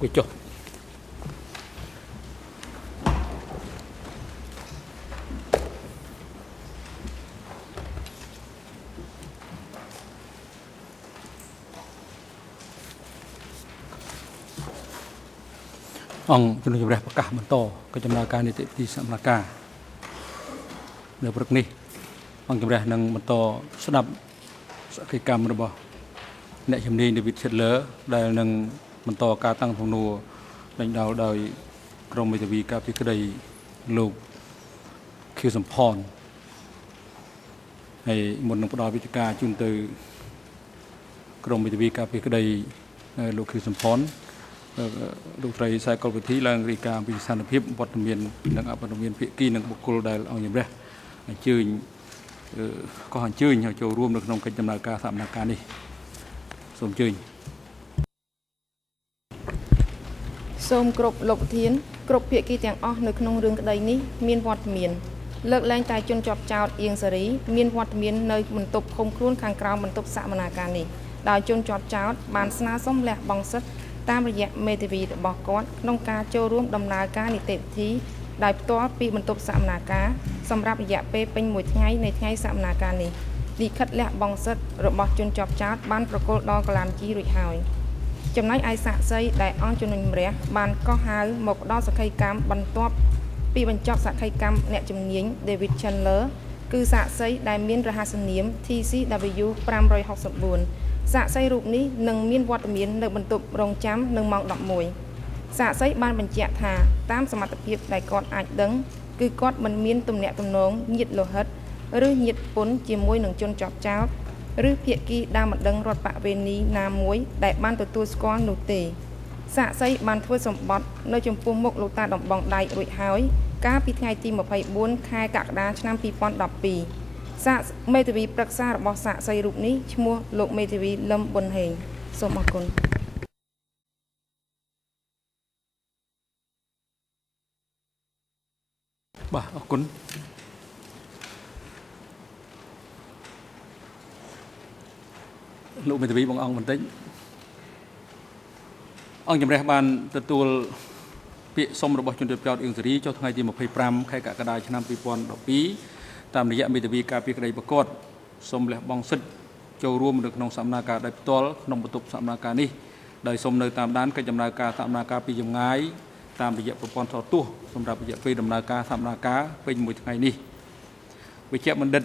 quay chốt ông chúng tôi đẹp cả một tổ cái chấm nào ca này thì sắm là ca được bực này ông chúng đẹp nâng một tổ sắp đập cái cam rồi bỏ nãy chấm này để bị chết lỡ đây nâng một tổ ca tăng phong nô đánh đầu đờiกรมวิทยาการพิจารณาลูกคิวสัมพรให้หมดนักปราวิทยาการจุนตือกรมวิทยาการพิจารณาลูกคิวสัมพรลูกใจสายกอล์ฟที่แรงริการพิจารณาพิบวัฒนเมียนนักอัปเมียนพิกีนักบุคคลได้เอาอย่างไรชื่นก็หันชื่นเขาโจรวมในขนมกิจจำนวนการสามนาการนี้สมชื่นសូមគ្រប់លោកប្រធានគ្រប់ភាគីទាំងអស់នៅក្នុងរឿងក្តីនេះមានវត្តមានលើកលែងតែជនជាប់ចោតអៀងសេរីមានវត្តមាននៅបន្ទប់ឃុំខ្លួនខាងក្រៅបន្ទប់សកម្មភាពនេះដោយជនជាប់ចោតបានស្នើសុំលះបង់សិទ្ធិតាមរយៈមេធាវីរបស់គាត់ក្នុងការចូលរួមដំណើរការនីតិវិធីដោយផ្ទាល់ពីបន្ទប់សកម្មភាពសម្រាប់រយៈពេលពេញមួយថ្ងៃនៃថ្ងៃសកម្មភាពនេះលិខិតលះបង់សិទ្ធិរបស់ជនជាប់ចោតបានប្រគល់ដល់កលាមជីរួចហើយចំណែកឯសាក្សីដែលអង្គជំនុំជម្រះបានកោះហៅមកដល់សក្ខីកម្មបន្ទាប់ពីបញ្ចប់សក្ខីកម្មអ្នកជំនាញ David Chandler គឺសាក្សីដែលមានរហស្សនាម TCW 564សាក្សីរូបនេះនឹងមានវត្តមាននៅបន្ទប់រងចាំនៅម៉ោង11សាក្សីបានបញ្ជាក់ថាតាមសមត្ថភាពដែលគាត់អាចដឹងគឺគាត់មិនមានទំនាក់ទំនងញាតិលោហិតឬញាតិពន្ធជាមួយនឹងជនជាប់ចោតឬភាគីដែលមិនដឹងរដ្ឋបវេនីណាមួយដែលបានទទួលស្គាល់នោះទេសាក្សីបានធ្វើសម្បត្តិនៅចំពោះមុខលោកតាដំបងដៃរួចហើយកាលពីថ្ងៃទី24ខែកក្កដាឆ្នាំ2012សាកមេធាវីប្រឹក្សារបស់សាក្សីរូបនេះឈ្មោះលោកមេធាវីលឹមប៊ុនហេងសូមអរគុណបាទអរគុណលោកមេធាវីបងអង្គបន្តិចអង្គជំរះបានទទួលពាក្យសុំរបស់ជនជាប់ចោតអៀងសេរីចុះថ្ងៃទី25ខែកក្កដាឆ្នាំ2012តាមរយៈមេធាវីការពីក្តីប្រកាសសុំលះបង់សិទ្ធិចូលរួមនៅក្នុងសកម្មភាពដោយផ្ទាល់ក្នុងបន្ទប់សកម្មភាពនេះដោយសុំនៅតាមដានកិច្ចដំណើរការសកម្មភាពពីចម្ងាយតាមរយៈប្រព័ន្ធថតទស្សន៍សម្រាប់រយៈពេលដំណើរការសកម្មភាពពេញមួយថ្ងៃនេះវិជ្ជបណ្ឌិត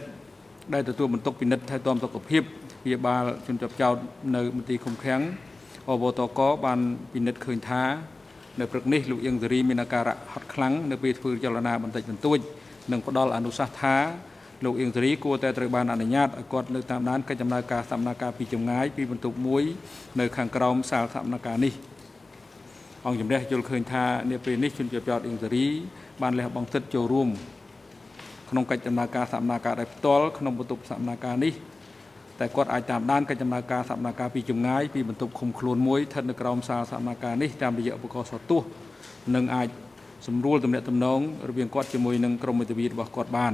ដែលទទួលបន្ទុកពិនិត្យថែទាំសុខភាពព្យាបាលជនជាប់ចោតនៅមន្ទីរឃុំឃាំងអវតកបានពិនិត្យឃើញថានៅព្រឹកនេះលោកអៀងសេរីមានអាការៈហត់ខ្លាំងនៅពេលធ្វើចលនាបន្តិចបន្តួចនិងផ្ដល់អនុសាសន៍ថាលោកអៀងសេរីគួរតែត្រូវបានអនុញ្ញាតឲ្យគាត់នៅតាមដានកិច្ចដំណើរការសកម្មភាពពីចម្ងាយពីបន្ទប់មួយនៅខាងក្រោមសាលសកម្មភាពនេះអង្គជំរះយល់ឃើញថានាពេលនេះជនជាប់ចោតអៀងសេរីបានលះបង់សិទ្ធិចូលរួមក្នុងកិច្ចដំណើរការសកម្មភាពដោយផ្ទាល់ក្នុងបន្ទប់សកម្មភាពនេះតែគាត់អាចតាមដានកិច្ចដំណើរការសកម្មភាពពីចម្ងាយពីបន្ទប់ឃុំខ្លួនមួយស្ថិតនៅក្រោមសាលសកម្មភាពនេះតាមរយៈឧបករណ៍សោតទស្សន៍និងអាចសម្រួលទំនាក់ទំនងរវាងគាត់ជាមួយនឹងក្រុមមេធាវីរបស់គាត់បាន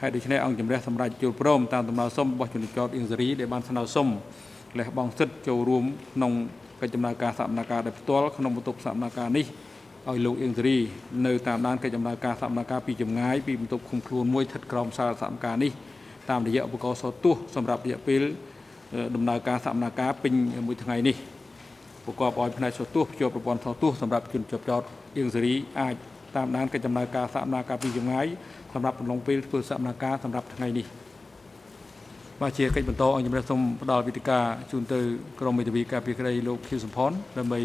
ហើយដូច្នេះអង្គជំរះសម្រាប់យល់ព្រមតាមដំណើរសុំរបស់ជនជាប់ចោតអៀងសេរីដែលបានស្នើសុំលះបង់សិទ្ធិចូលរួមក្នុងកិច្ចដំណើរការសកម្មភាពដោយផ្ទាល់ក្នុងបន្ទប់សកម្មភាពនេះឲ្យលោកអៀងសេរីនៅតាមដានកិច្ចដំណើរការសកម្មភាពពីចម្ងាយពីបន្ទប់ឃុំខ្លួនមួយស្ថិតក្រោមសាលសកម្មភាពនេះតាមរយៈឧបករណ៍សោតទស្សន៍សម្រាប់រយៈពេលដំណើរការសកម្មភាពពេញមួយថ្ងៃនេះប្រកបឲ្យផ្នែកសោតទស្សន៍ភ្ជាប់ប្រព័ន្ធសោតទស្សន៍សម្រាប់ជនជាប់ចោតអៀងសេរីអាចតាមដានកិច្ចដំណើរការសកម្មភាពពីចម្ងាយសម្រាប់កំឡុងពេលធ្វើសកម្មភាពសម្រាប់ថ្ងៃនេះបាទជាកិច្ចបន្តអង្គជំរះសូមផ្ដល់វិធានការជូនទៅក្រុមមេធាវីការពីក្តីលោកខៀវសំផនដើម្បី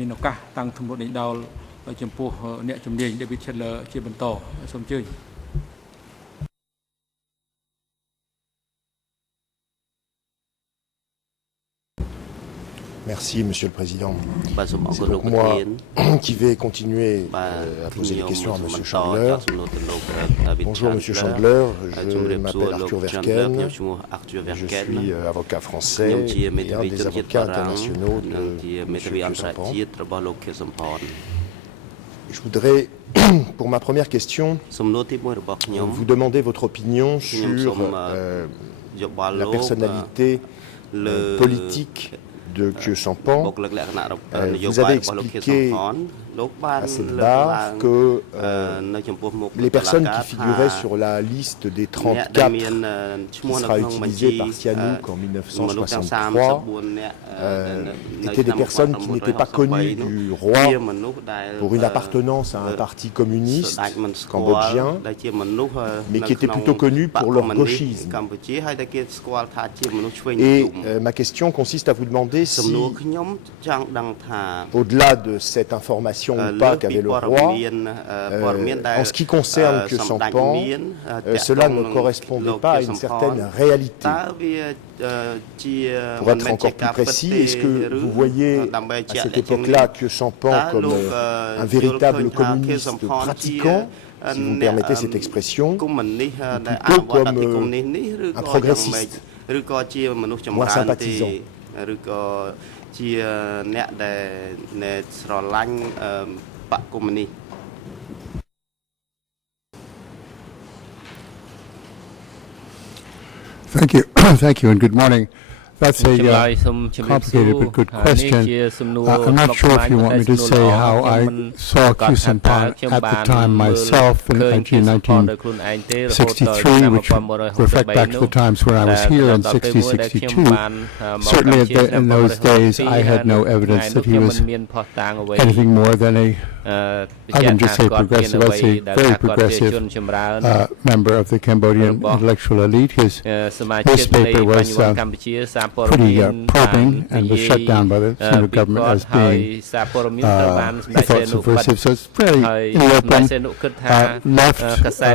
មានឱកាសតាំងធំដេញដោលចំពោះអ្នកជំនាញ David Chandler ជាបន្តសូមអញ្ជើញMerci, Monsieur le Président. C'est donc moi qui vais continuer à poser des questions à Monsieur Chandler. Bonjour, Monsieur Chandler. Je m'appelle Arthur Verken. Je suis avocat français et un des avocats internationaux de Monsieur Kyosampan. Je voudrais, pour ma première question, vous demander votre opinion sur la personnalité politique de Khieu Samphan, vous avez expliqué à cette barre que les personnes qui figuraient sur la liste des 34 qui sera utilisée par Sihanouk en 1963 étaient des personnes qui n'étaient pas connues du roi pour une appartenance à un parti communiste cambodgien, mais qui étaient plutôt connues pour leur gauchisme. Et ma question consiste à vous demander si, au-delà de cette information ou pas qu'avait le roi, en ce qui concerne Khieu Samphan, cela ne correspondait pas à une certaine réalité. Pour être encore plus précis, est-ce que vous voyez à cette époque-là Khieu Samphan comme un véritable communiste pratiquant, si vous me permettez cette expression, ou plutôt comme un progressiste, moins sympathisant? Thank you. Thank you, and good morning. That's a complicated but good question. I'm not sure if you want me to say how I saw Khieu Samphan at the time myself in 1963, which reflect back to the times when I was here in 1962. Certainly in those days I had no evidence that he was anything more than I wouldn't just say progressive, I'd say very progressive member of the Cambodian intellectual elite. His newspaper was pretty probing and was shut down by the central government as being, I thought, subversive. So it's fairly in the open, left,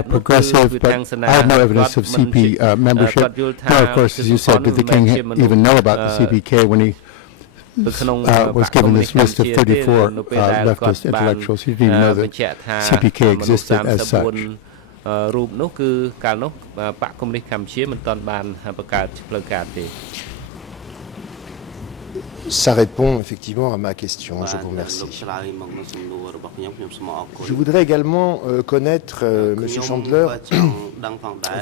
progressive, but I have no evidence of CP membership. Now, of course, as you said, did the king even know about the CPK when he was given this list of 34 leftist intellectuals? He didn't even know that CPK existed as such. Ça répond effectivement à ma question, je vous remercie. Je voudrais également connaître, Monsieur Chandler,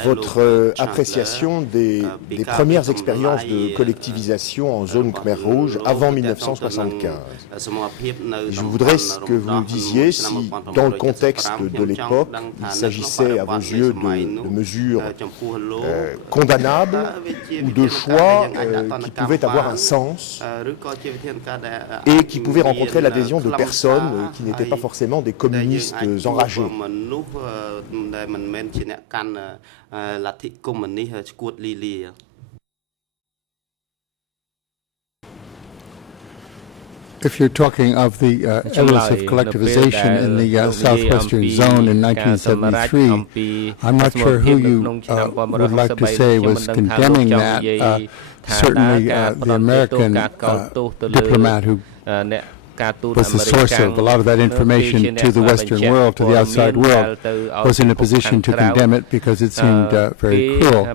votre appréciation des premières expériences de collectivisation en zone Khmer Rouge avant 1975. Je voudrais que vous nous disiez si, dans le contexte de l'époque, il s'agissait à vos yeux de mesures condamnables ou de choix qui pouvaient avoir un sens et qui pouvaient rencontrer l'adhésion de personnes qui n'étaient pas forcément des communistes enragés. If you're talking of the evidence of collectivization in the southwestern zone in 1973, I'm not sure who you would like to say was condemning that. Certainly the American diplomat who was the source of a lot of that information to the Western world, to the outside world, was in a position to condemn it because it seemed very cruel.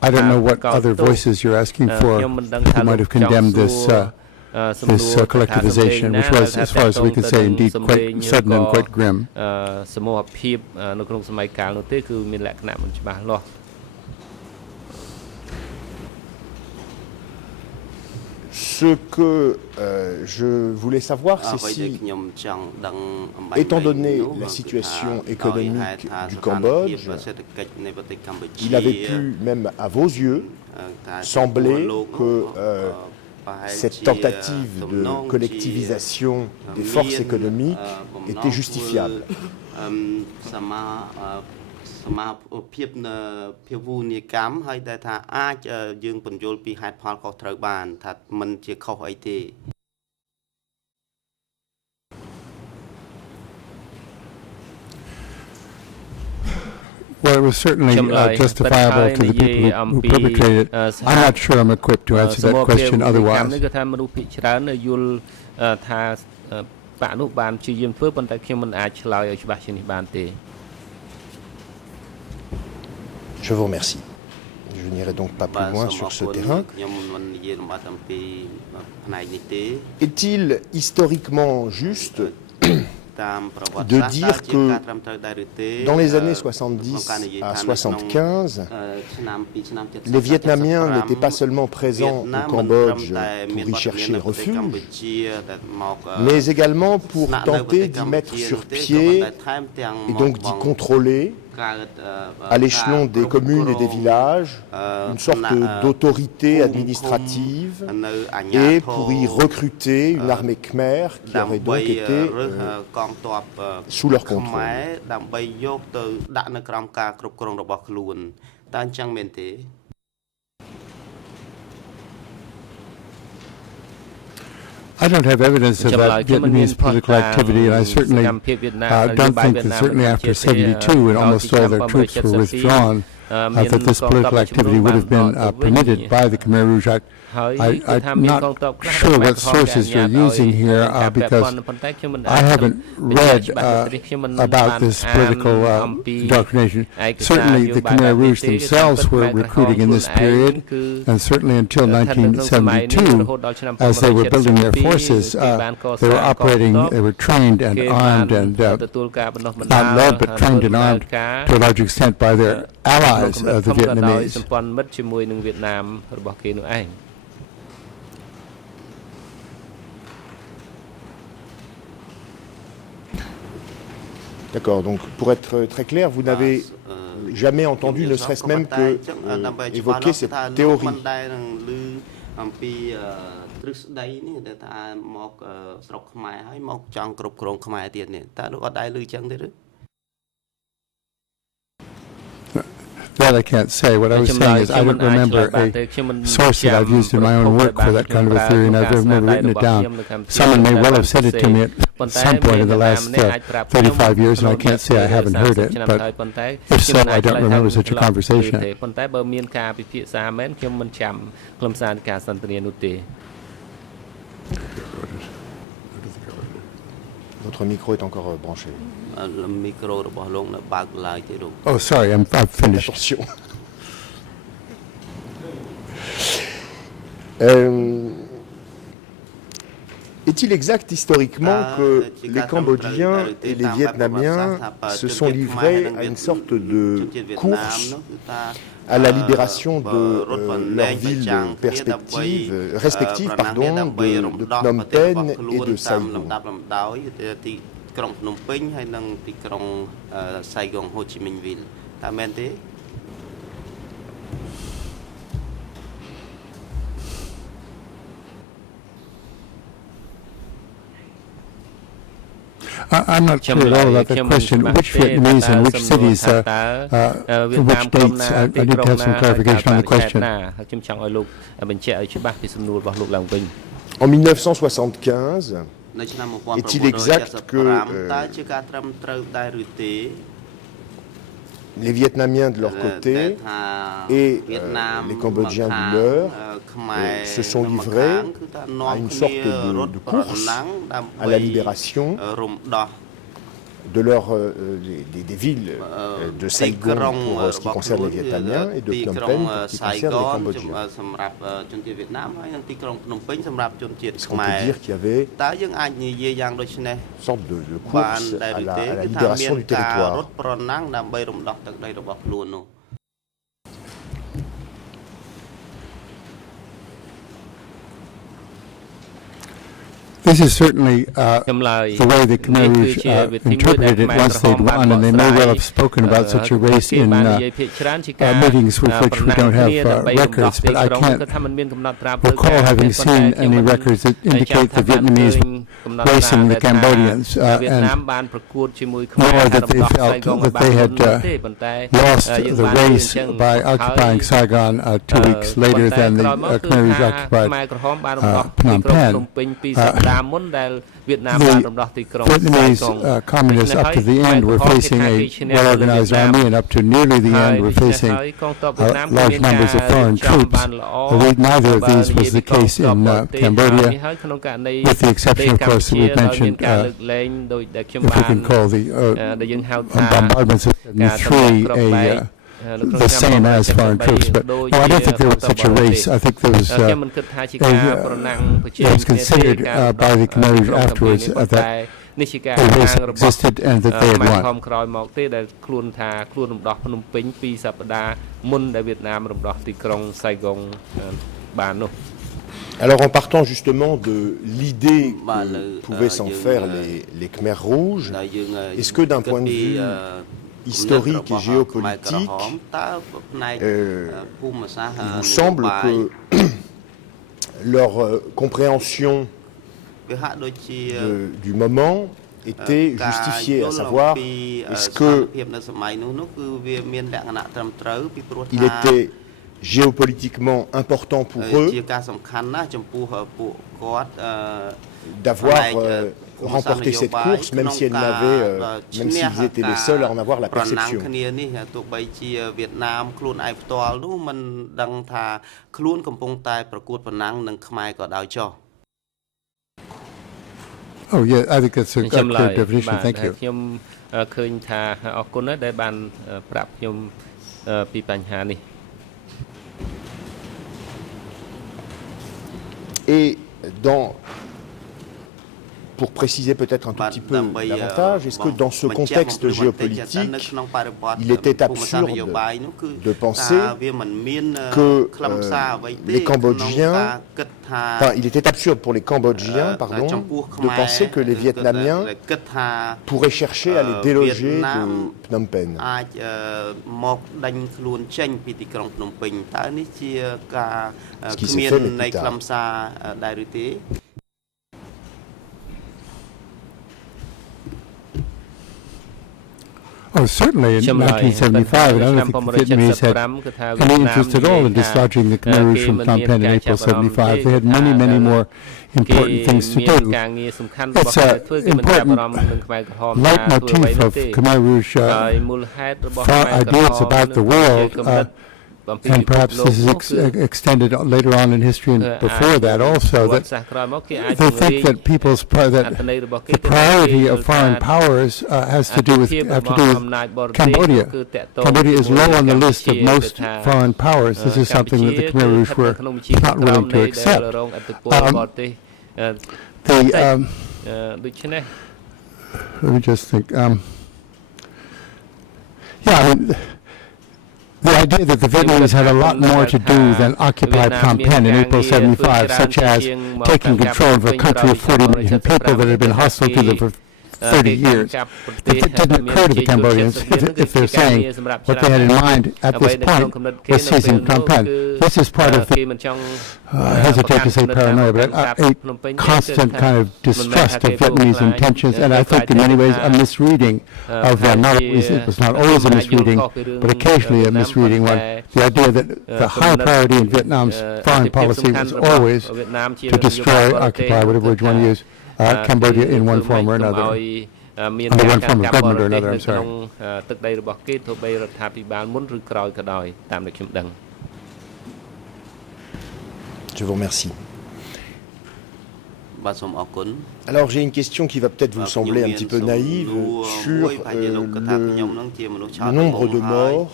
I don't know what other voices you're asking for who might have condemned this collectivization, which was, as far as we can say, indeed quite sudden and quite grim. Ce que je voulais savoir, c'est si, étant donné la situation économique du Cambodge, il avait pu, même à vos yeux, sembler que cette tentative de collectivisation des forces économiques était justifiable. Well, it was certainly justifiable to the people who perpetrated it. I'm not sure I'm equipped to answer that question otherwise. Je vous remercie. Je n'irai donc pas plus loin sur ce terrain. Est-il historiquement juste de dire que dans les années 70 à 75, les Vietnamiens n'étaient pas seulement présents au Cambodge pour y chercher refuge, mais également pour tenter d'y mettre sur pied et donc d'y contrôler à l'échelon des communes et des villages, une sorte d'autorité administrative et pour y recruter une armée khmer qui aurait donc été sous leur contrôle. I don't have evidence of that Vietnamese political activity, and I certainly don't think that certainly after 72, when almost all their troops were withdrawn, that this political activity would have been permitted by the Khmer Rouge. I'm not sure what sources you're using here because I haven't read about this political indoctrination. Certainly the Khmer Rouge themselves were recruiting in this period, and certainly until 1972, as they were building their forces, they were operating, they were trained and armed and not led but trained and armed to a large extent by their allies, the Vietnamese. D'accord, donc pour être très clair, vous n'avez jamais entendu, ne serait-ce même que évoquer cette théorie. That I can't say. What I was saying is I don't remember a source that I've used in my own work for that kind of a theory, and I've never written it down. Someone may well have said it to me at some point in the last 35 years, and I can't say I haven't heard it, but if so, I don't remember such a conversation. Votre micro est encore branché. Oh, sorry, I've finished. Attention. Est-il exact historiquement que les Cambodgiens et les Vietnamiens se sont livrés à une sorte de course à la libération de leurs villes respectives de Phnom Penh et de Saigon? I'm not clear at all about that question. Which Vietnamese and which cities, which dates? I need to have some clarification on the question. En 1975, est-il exact que les Vietnamiens de leur côté et les Cambodgiens du leur se sont livrés à une sorte de course à la libération de des villes de Saigon pour ce qui concerne les Vietnamiens et de Phnom Penh pour ce qui concerne les Cambodgiens. Est-ce qu'on peut dire qu'il y avait une sorte de course à la libération du territoire? This is certainly the way the Khmer Rouge interpreted it once they'd won, and they may well have spoken about such a race in meetings with which we don't have records, but I can't recall having seen any records that indicate the Vietnamese racing the Cambodians, and nor that they felt that they had lost the race by occupying Saigon 2 weeks later than the Khmer Rouge occupied Phnom Penh. The Vietnamese communists up to the end were facing a well-organized army, and up to nearly the end were facing large numbers of foreign troops. Neither of these was the case in Cambodia, with the exception, of course, that we mentioned, if we can call the bombardments of 73 the same as foreign troops, but I don't think there was such a race. I think there was it was considered by the Khmer Rouge afterwards that race existed and that they had won. Alors en partant justement de l'idée que pouvaient s'en faire les Khmers rouges, est-ce que d'un point de vue historique et géopolitique, il vous semble que leur compréhension du moment était justifiée, à savoir, est-ce qu'il était géopolitiquement important pour eux d'avoir remporté cette course, même si même s'ils étaient les seuls à en avoir la perception. Oh yeah, I think that's a clear definition. Thank you. Et pour préciser peut-être un tout petit peu davantage, est-ce que dans ce contexte géopolitique, il était absurde de penser que les Cambodgiens, enfin, il était absurde pour les Cambodgiens, pardon, de penser que les Vietnamiens pourraient chercher à les déloger de Phnom Penh? Ce qui s'est fait, mais plus tard. Oh, certainly in 1975, and I don't think the Vietnamese had any interest at all in dislodging the Khmer Rouge from Phnom Penh in April 75. They had many, many more important things to do. It's an important leitmotif of Khmer Rouge ideas about the world, and perhaps this is extended later on in history and before that also, that they think that the priority of foreign powers have to do with Cambodia. Cambodia is low on the list of most foreign powers. This is something that the Khmer Rouge were not willing to accept. Let me just think. The idea that the Vietnamese had a lot more to do than occupy Phnom Penh in April 75, such as taking control of a country of 40 million people that had been hostile to them for 30 years. It didn't occur to the Cambodians, if they're saying what they had in mind at this point was seizing Phnom Penh. This is part of the, I hesitate to say paranoia, but a constant kind of distrust of Vietnamese intentions, and I think in many ways a misreading of them. It was not always a misreading, but occasionally a misreading when the idea that the high priority in Vietnam's foreign policy was always to destroy, occupy, whatever word you want to use, Cambodia in one form or another. Under one form of government or another, I'm sorry. Je vous remercie. Alors j'ai une question qui va peut-être vous sembler un petit peu naïve sur le nombre de morts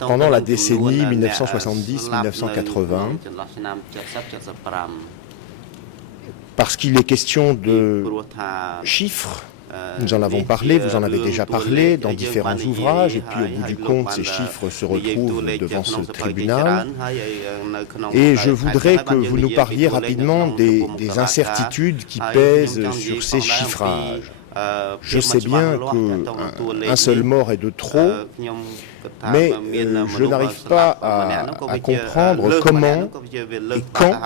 pendant la décennie 1970-1980. Parce qu'il est question de chiffres, nous en avons parlé, vous en avez déjà parlé dans différents ouvrages, et puis au bout du compte, ces chiffres se retrouvent devant ce tribunal. Et je voudrais que vous nous parliez rapidement des incertitudes qui pèsent sur ces chiffrages. Je sais bien qu'un seul mort est de trop, mais je n'arrive pas à comprendre comment et quand,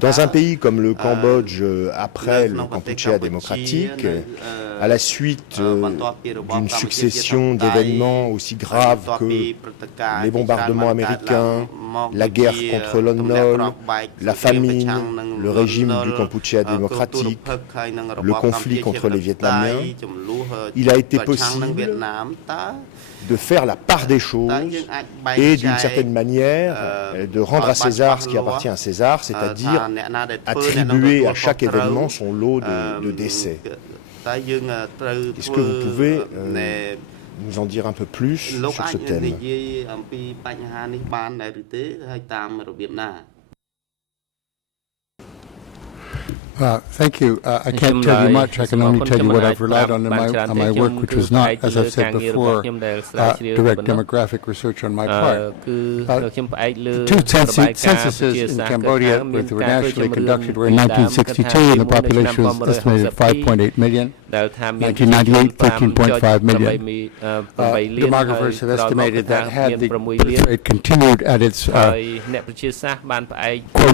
dans un pays comme le Cambodge, après le Kampuchea démocratique, à la suite d'une succession d'événements aussi graves que les bombardements américains, la guerre contre Lon Nol, la famine, le régime du Kampuchea démocratique, le conflit contre les Vietnamiens, il a été possible de faire la part des choses et d'une certaine manière de rendre à César ce qui appartient à César, c'est-à-dire attribuer à chaque événement son lot de décès. Est-ce que vous pouvez nous en dire un peu plus sur ce thème? Thank you. I can't tell you much. I can only tell you what I've relied on in my work, which was not, as I've said before, direct demographic research on my part. The two censuses in Cambodia that were nationally conducted were in 1962, and the population was estimated at 5.8 million. 1998, 13.5 million. Demographers have estimated that had the birth rate continued at its quote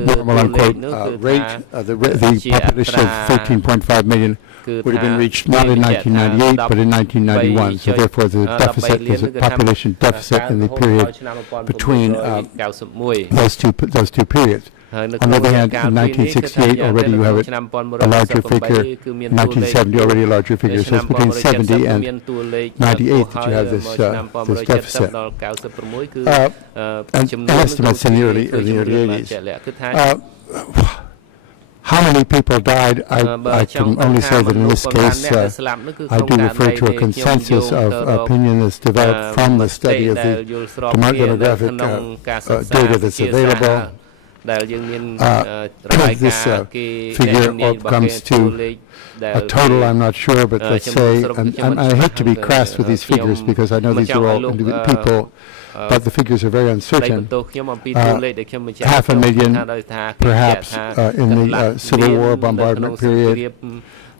normal unquote rate, the population of 13.5 million would have been reached not in 1998 but in 1991. So therefore the deficit is a population deficit in the period between those two periods. On the other hand, in 1968 already you have a larger figure, in 1970 already a larger figure, so it's between 70 and 98 that you have this deficit. And estimates in the early 80s. How many people died, I can only say that in this case I do refer to a consensus of opinion that's developed from the study of the demographic data that's available. This figure comes to a total, I'm not sure, but let's say, and I hate to be crass with these figures because I know these are all individual people, but the figures are very uncertain. 500,000 perhaps in the Civil War bombardment period,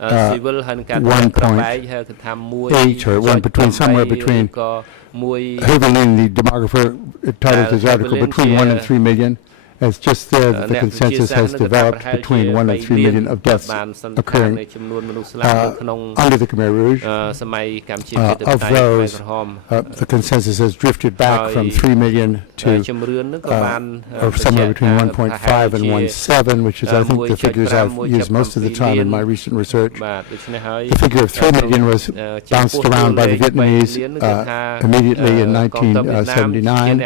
1.8 or somewhere between, Hooverlin, the demographer, titled his article, between 1 and 3 million. It's just there that the consensus has developed between 1 and 3 million of deaths occurring under the Khmer Rouge. Of those, the consensus has drifted back from 3 million to or somewhere between 1.5 and 1.7, which is, I think, the figures I've used most of the time in my recent research. The figure of 3 million was bounced around by the Vietnamese immediately in 1979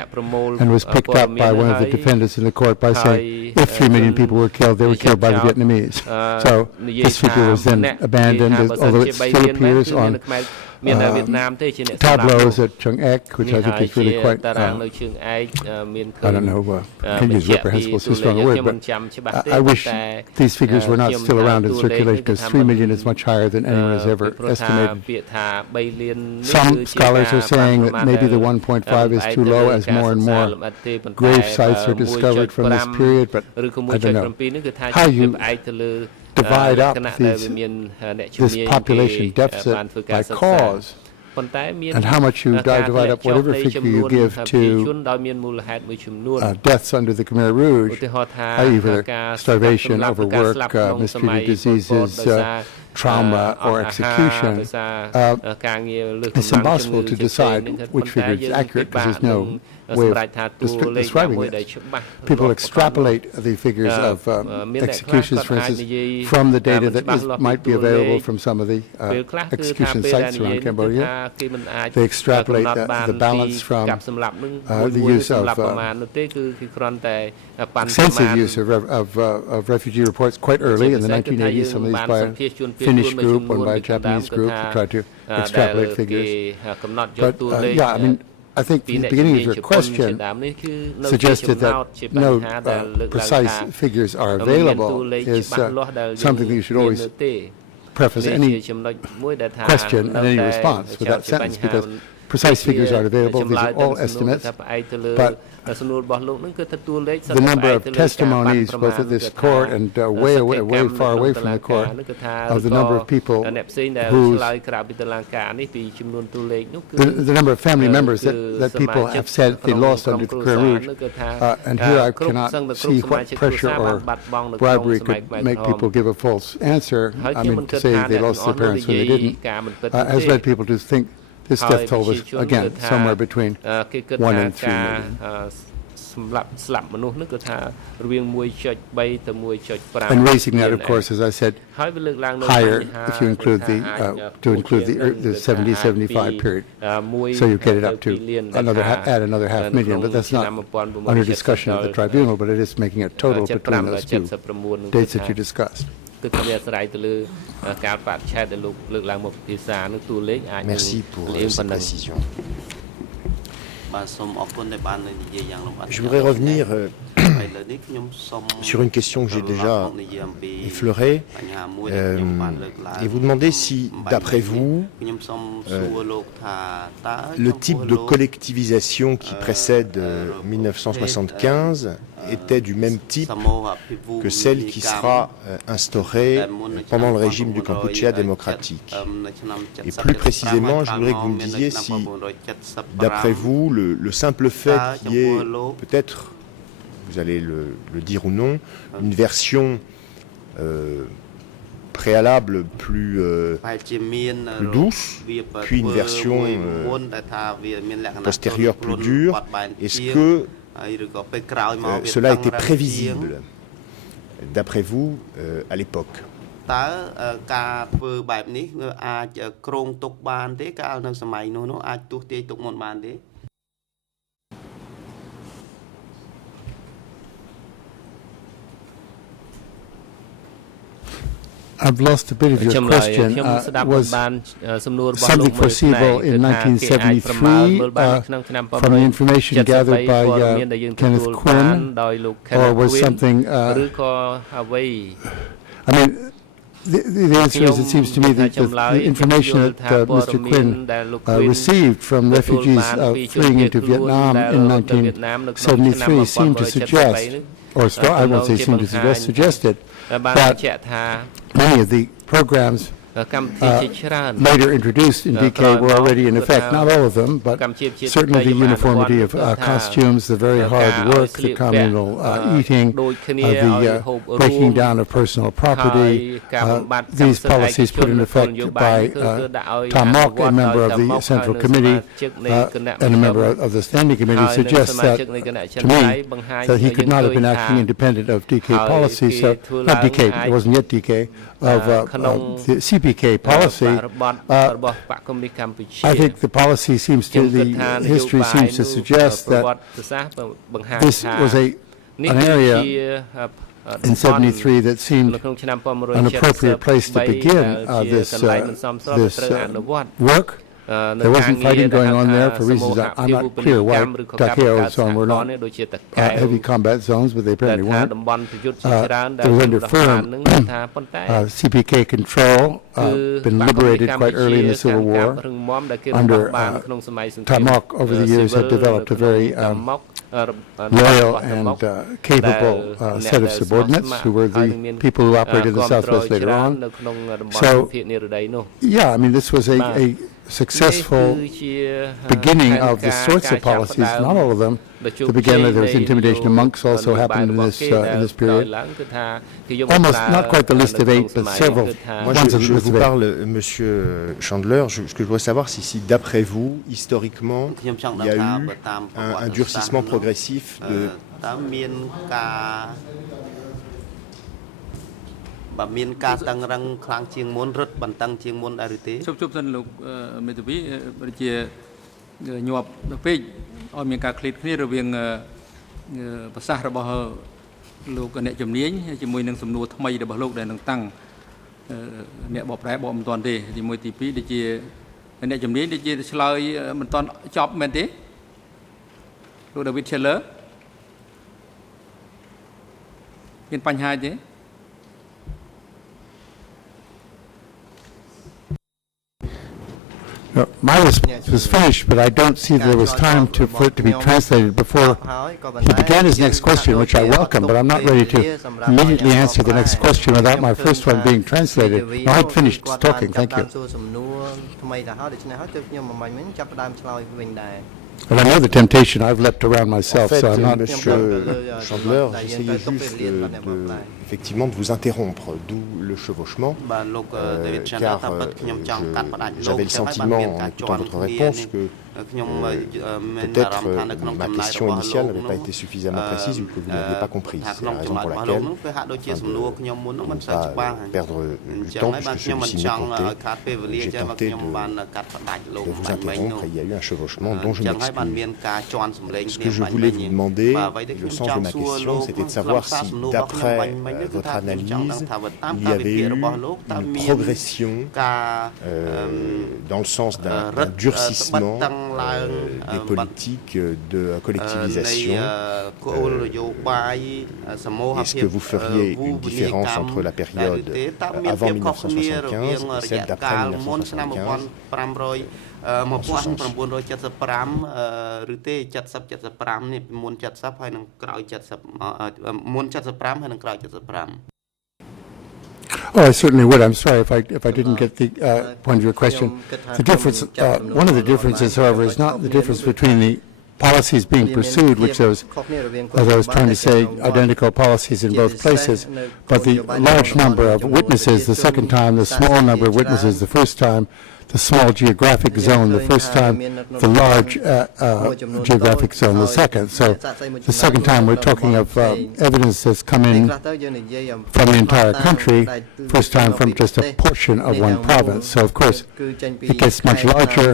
and was picked up by one of the defendants in the court by saying if 3 million people were killed, they were killed by the Vietnamese. So this figure was then abandoned, although it still appears on tableaus at Chung Ek, which I think is really quite, I don't know, I can't use reprehensible, it's too strong a word, but I wish these figures were not still around in circulation, because 3 million is much higher than anyone has ever estimated. Some scholars are saying that maybe the 1.5 is too low as more and more grave sites are discovered from this period, but I don't know. How you divide up this population deficit by cause, and how much you divide up whatever figure you give to deaths under the Khmer Rouge, either starvation, overwork, mistreated diseases, trauma, or execution. It's impossible to decide which figure is accurate because there's no way of describing it. People extrapolate the figures of executions, for instance, from the data that might be available from some of the execution sites around Cambodia. They extrapolate the balance from the use of extensive use of refugee reports quite early in the 1980s, some of these by a Finnish group, one by a Japanese group, to try to extrapolate figures. But yeah, I mean, I think the beginning of your question suggested that no precise figures are available is something that you should always preface any question and any response with that sentence, because precise figures are available. These are all estimates, but the number of testimonies, both at this court and way far away from the court, of the number of people whose, the number of family members that people have said they lost under the Khmer Rouge, and here I cannot see what pressure or bribery could make people give a false answer. I mean, to say they lost their parents when they didn't, has led people to think this death toll was, again, somewhere between 1 and 3 million. And raising that, of course, as I said, higher if you include the 70-75 period. So you get it up to add another 500,000, but that's not under discussion at the tribunal, but it is making a total between those two dates that you discussed. Merci pour ces précisions. Je voudrais revenir sur une question que j'ai déjà effleurée, et vous demandez si, d'après vous, le type de collectivisation qui précède 1975 était du même type que celle qui sera instaurée pendant le régime du Kampuchea démocratique. Et plus précisément, je voudrais que vous me disiez si, d'après vous, le simple fait qu'il y ait peut-être, vous allez le dire ou non, une version préalable plus douce, puis une version postérieure plus dure, est-ce que cela était prévisible, d'après vous, à l'époque? I've lost a bit of your question. Was something foreseeable in 1973 from the information gathered by Kenneth Quinn, or was something... I mean, the answer is, it seems to me that the information that Mr. Quinn received from refugees fleeing into Vietnam in 1973 seemed to suggest, or I won't say seemed to suggest, suggested that many of the programs later introduced in DK were already in effect. Not all of them, but certainly the uniformity of costumes, the very hard work, the communal eating, the breaking down of personal property. These policies put in effect by Tom Mok, a member of the Central Committee and a member of the Standing Committee, suggests that, to me, that he could not have been acting independent of DK policy. So, not DK, it wasn't yet DK, of the CPK policy. I think the policy seems to, the history seems to suggest that this was an area in 73 that seemed an appropriate place to begin this work. There wasn't fighting going on there for reasons I'm not clear why Takeo and so on were not heavy combat zones, but they apparently weren't. There was under firm CPK control, been liberated quite early in the Civil War. Under Tom Mok, over the years, had developed a very loyal and capable set of subordinates who were the people who operated in the Southwest later on. So, yeah, I mean, this was a successful beginning of the sorts of policies, not all of them. To begin with, there was intimidation of monks also happened in this period. Almost, not quite the list of 8, but several. Moi, je vous parle, Monsieur Chandler, ce que je voudrais savoir, c'est si, d'après vous, historiquement, il y a eu un durcissement progressif de... No, my response was finished, but I don't see there was time for it to be translated before he began his next question, which I welcome, but I'm not ready to immediately answer the next question without my first one being translated. No, I'd finished talking, thank you. But I know the temptation, I've leapt around myself, so I'm not... Monsieur Chandler, j'essayais juste effectivement de vous interrompre, d'où le chevauchement, car j'avais le sentiment, en écoutant votre réponse, que peut-être ma question initiale n'avait pas été suffisamment précise ou que vous n'aviez pas compris. C'est la raison pour laquelle, afin de ne pas perdre du temps, puisque celui-ci m'est compté, j'ai tenté de vous interrompre et il y a eu un chevauchement dont je m'excuse. Ce que je voulais vous demander, le sens de ma question, c'était de savoir si, d'après votre analyse, il y avait eu une progression dans le sens d'un durcissement des politiques de collectivisation. Est-ce que vous feriez une différence entre la période avant 1975 et celle d'après 1975 ឬទេ70 75នេះពីមុន70ហើយនឹងក្រោយ70មុន75ហើយនឹងក្រោយ75 Oh, I certainly would. I'm sorry if I didn't get the point of your question. The difference, one of the differences, however, is not the difference between the policies being pursued, which those, as I was trying to say, identical policies in both places, but the large number of witnesses the second time, the small number of witnesses the first time, the small geographic zone the first time, the large geographic zone the second. So the second time we're talking of evidence that's come in from the entire country, first time from just a portion of one province. So of course it gets much larger,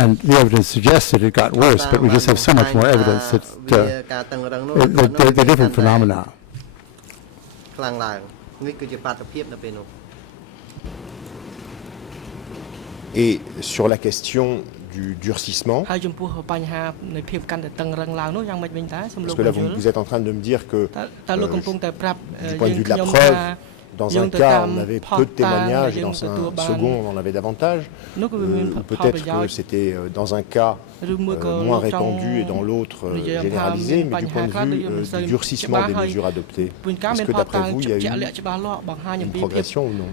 and the evidence suggests that it got worse, but we just have so much more evidence that they're different phenomena. Et sur la question du durcissement, parce que là vous êtes en train de me dire que du point de vue de la preuve, dans un cas on avait peu de témoignages et dans un second on en avait davantage, ou peut-être que c'était dans un cas moins répandu et dans l'autre généralisé, mais du point de vue du durcissement des mesures adoptées, est-ce que d'après vous il y a eu une progression ou non?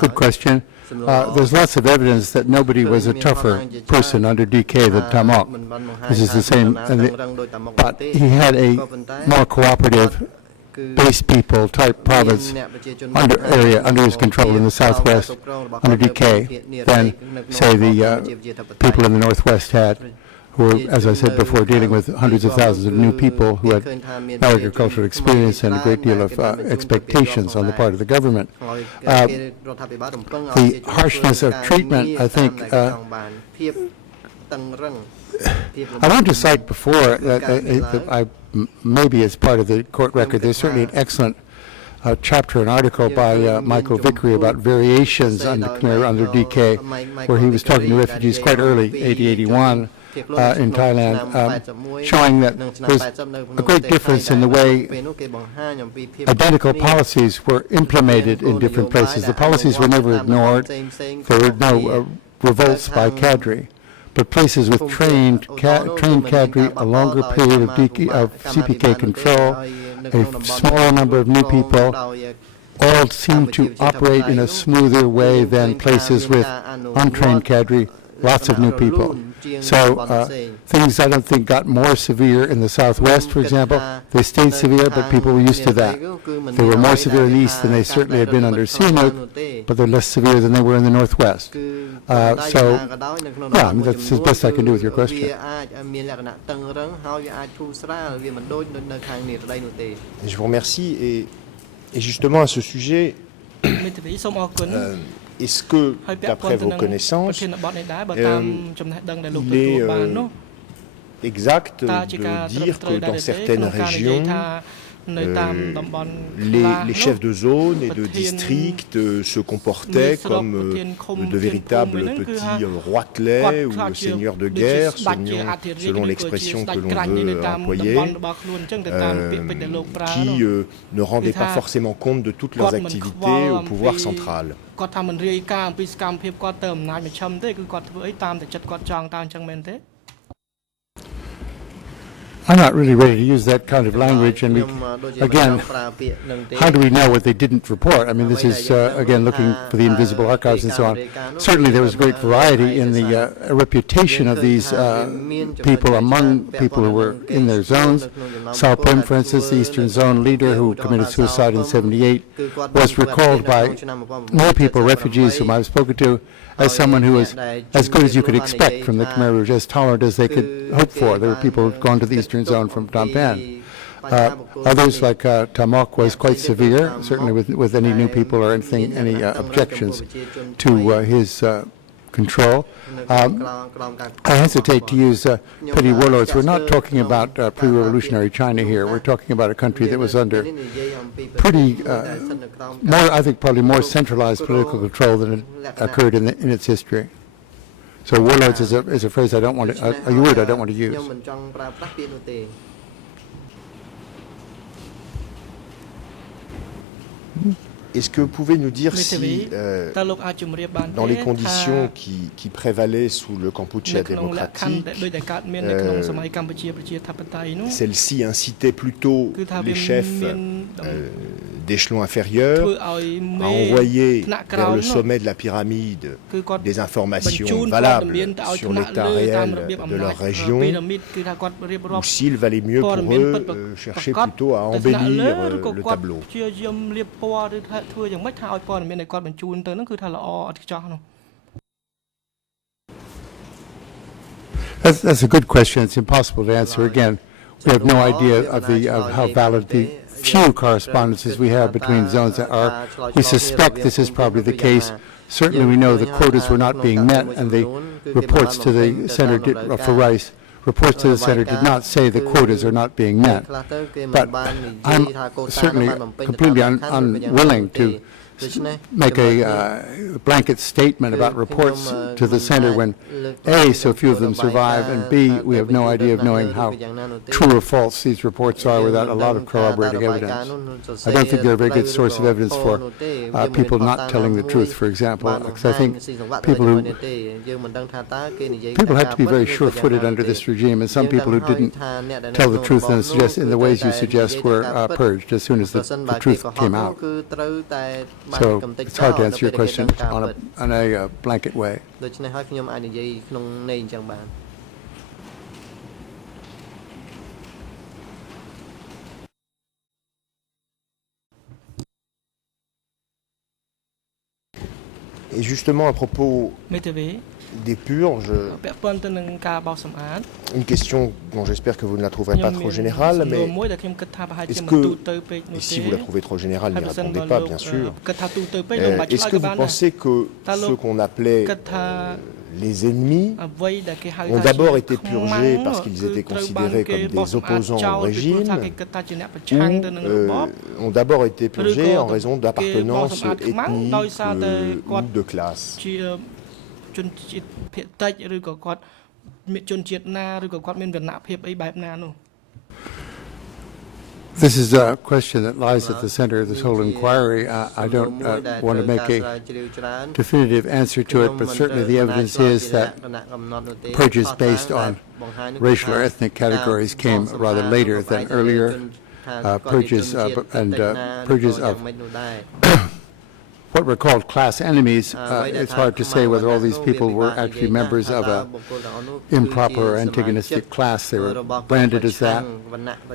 Good question. There's lots of evidence that nobody was a tougher person under DK than Tamok. This is the same, but he had a more cooperative base people type province under his control in the southwest under DK than, say, the people in the northwest had, who were, as I said before, dealing with hundreds of thousands of new people who had agricultural experience and a great deal of expectations on the part of the government. The harshness of treatment, I think, I want to cite before, maybe as part of the court record, there's certainly an excellent chapter, an article by Michael Vickery about variations under DK, where he was talking to refugees quite early, 80-81, in Thailand, showing that there's a great difference in the way identical policies were implemented in different places. The policies were never ignored. There were no revolts by cadre. But places with trained cadre, a longer period of CPK control, a smaller number of new people, all seem to operate in a smoother way than places with untrained cadre, lots of new people. So things I don't think got more severe in the southwest, for example. They stayed severe, but people were used to that. They were more severe in the east than they certainly had been under Sihanouk, but they're less severe than they were in the northwest. So, yeah, I mean, that's as best I can do with your question. Je vous remercie et justement à ce sujet, est-ce que, d'après vos connaissances, il est exact de dire que dans certaines régions, les chefs de zone et de district se comportaient comme de véritables petits roitelets ou seigneurs de guerre, selon l'expression que l'on veut employer, qui ne rendaient pas forcément compte de toutes leurs activités au pouvoir central. I'm not really ready to use that kind of language, and again, how do we know what they didn't report? I mean, this is, again, looking for the invisible archives and so on. Certainly there was great variety in the reputation of these people among people who were in their zones. Sao Prim, for instance, the Eastern Zone leader who committed suicide in '78, was recalled by more people, refugees whom I've spoken to, as someone who was as good as you could expect from the Khmer Rouge, as tolerant as they could hope for. There were people who had gone to the Eastern Zone from Phnom Penh. Others, like Tamok, was quite severe, certainly with any new people or anything, any objections to his control. I hesitate to use petty warlords. We're not talking about pre-revolutionary China here. We're talking about a country that was under pretty, I think probably more centralized political control than occurred in its history. So warlords is a phrase I don't want to, a word I don't want to use. Est-ce que vous pouvez nous dire si, dans les conditions qui prévalaient sous le Kampuchea démocratique, celle-ci incitait plutôt les chefs d'échelons inférieurs à envoyer vers le sommet de la pyramide des informations valables sur l'état réel de leur région, ou s'il valait mieux pour eux chercher plutôt à embellir le tableau. That's a good question. It's impossible to answer. Again, we have no idea of how valid the few correspondences we have between zones that are. We suspect this is probably the case. Certainly we know the quotas were not being met, and the reports to the Center for Rice reports to the Center did not say the quotas are not being met. But I'm certainly completely unwilling to make a blanket statement about reports to the Center when A, so few of them survive, and B, we have no idea of knowing how true or false these reports are without a lot of corroborating evidence. I don't think they're a very good source of evidence for people not telling the truth, for example, because I think people had to be very sure-footed under this regime, and some people who didn't tell the truth in the ways you suggest were purged as soon as the truth came out. So it's hard to answer your question on a blanket way. Et justement, à propos des purges, une question dont j'espère que vous ne la trouverez pas trop générale, mais est-ce que, et si vous la trouvez trop générale, n'y répondez pas, bien sûr, est-ce que vous pensez que ceux qu'on appelait les ennemis ont d'abord été purgés parce qu'ils étaient considérés comme des opposants au régime, ou ont d'abord été purgés en raison d'appartenance ethnique ou de classe? This is a question that lies at the center of this whole inquiry. I don't want to make a definitive answer to it, but certainly the evidence is that purges based on racial or ethnic categories came rather later than earlier. Purges of what were called class enemies. It's hard to say whether all these people were actually members of an improper or antagonistic class. They were branded as that.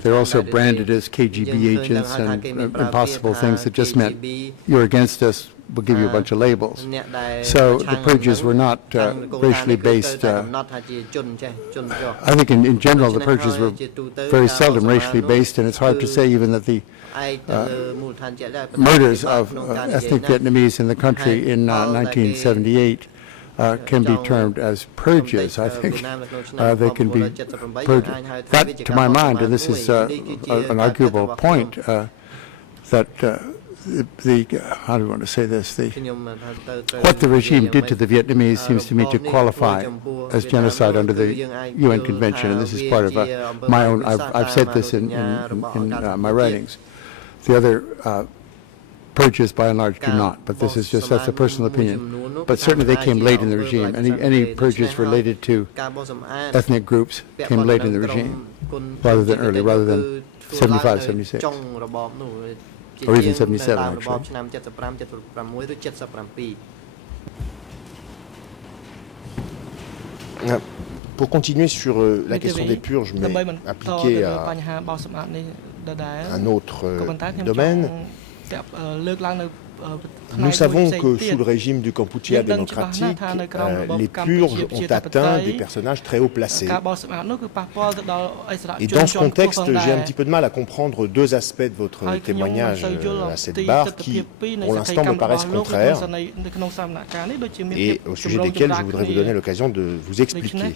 They're also branded as KGB agents and impossible things that just meant you're against us, we'll give you a bunch of labels. So the purges were not racially based. I think in general the purges were very seldom racially based, and it's hard to say even that the murders of ethnic Vietnamese in the country in 1978 can be termed as purges. I think they can be purged. That, to my mind, and this is an arguable point, that how do you want to say this? What the regime did to the Vietnamese seems to me to qualify as genocide under the UN Convention, and this is part of my own. I've said this in my writings. The other purges, by and large, do not. But this is that's a personal opinion. But certainly they came late in the regime. Any purges related to ethnic groups came late in the regime, rather than early, rather than 75, 76. Or even 77, actually. Pour continuer sur la question des purges, mais appliquée à un autre domaine, Nous savons que sous le régime du Kampuchea démocratique, les purges ont atteint des personnages très haut placés. Et dans ce contexte, j'ai un petit peu de mal à comprendre deux aspects de votre témoignage à cette barre qui, pour l'instant, me paraissent contraires et au sujet desquels je voudrais vous donner l'occasion de vous expliquer.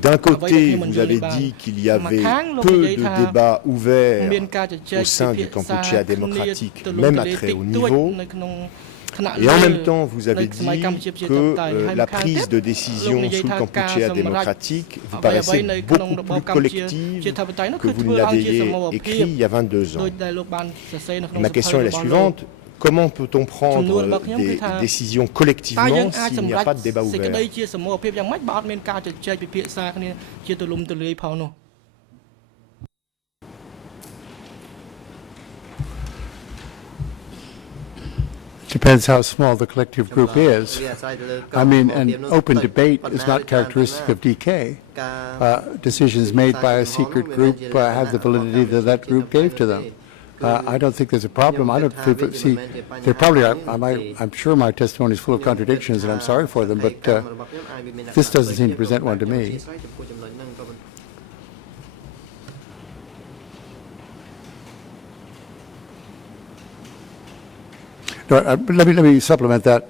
D'un côté, vous avez dit qu'il y avait peu de débats ouverts au sein du Kampuchea démocratique, même à très haut niveau. Et en même temps, vous avez dit que la prise de décision sous le Kampuchea démocratique vous paraissait beaucoup plus collective que vous ne l'aviez écrit il y a 22 ans. Ma question est la suivante. Comment peut-on prendre des décisions collectivement s'il n'y a pas de débat ouvert? Depends how small the collective group is. I mean, an open debate is not characteristic of DK. Decisions made by a secret group have the validity that that group gave to them. I don't think there's a problem. I don't see. There probably are. I'm sure my testimony is full of contradictions, and I'm sorry for them. But this doesn't seem to present one to me. No, let me supplement that.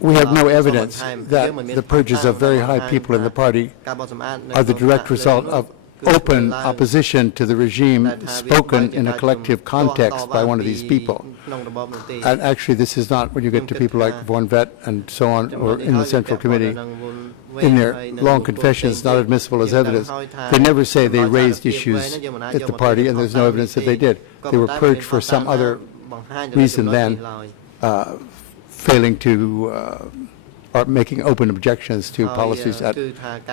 We have no evidence that the purges of very high people in the party are the direct result of open opposition to the regime spoken in a collective context by one of these people. And actually, this is not when you get to people like Von Vett and so on, or in the Central Committee, in their long confessions, not admissible as evidence. They never say they raised issues at the party, and there's no evidence that they did. They were purged for some other reason than failing to or making open objections to policies at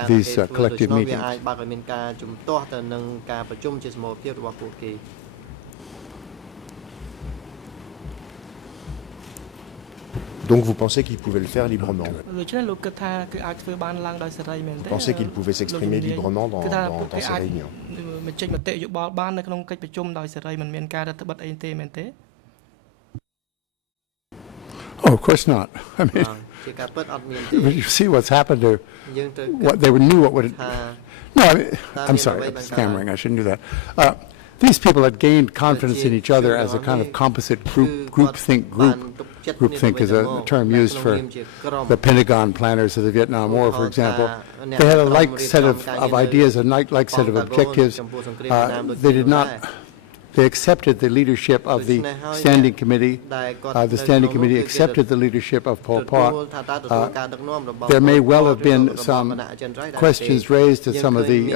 these collective meetings. Donc vous pensez qu'il pouvait le faire librement? Vous pensez qu'il pouvait s'exprimer librement dans ces réunions? Oh, of course not. I mean, you see what's happened to what they knew what would. No, I'm sorry, I'm stammering. I shouldn't do that. These people had gained confidence in each other as a kind of composite groupthink group. Groupthink is a term used for the Pentagon planners of the Vietnam War, for example. They had a like set of ideas, a like set of objectives. They did not. They accepted the leadership of the Standing Committee. The Standing Committee accepted the leadership of Pol Pot. There may well have been some questions raised at some of the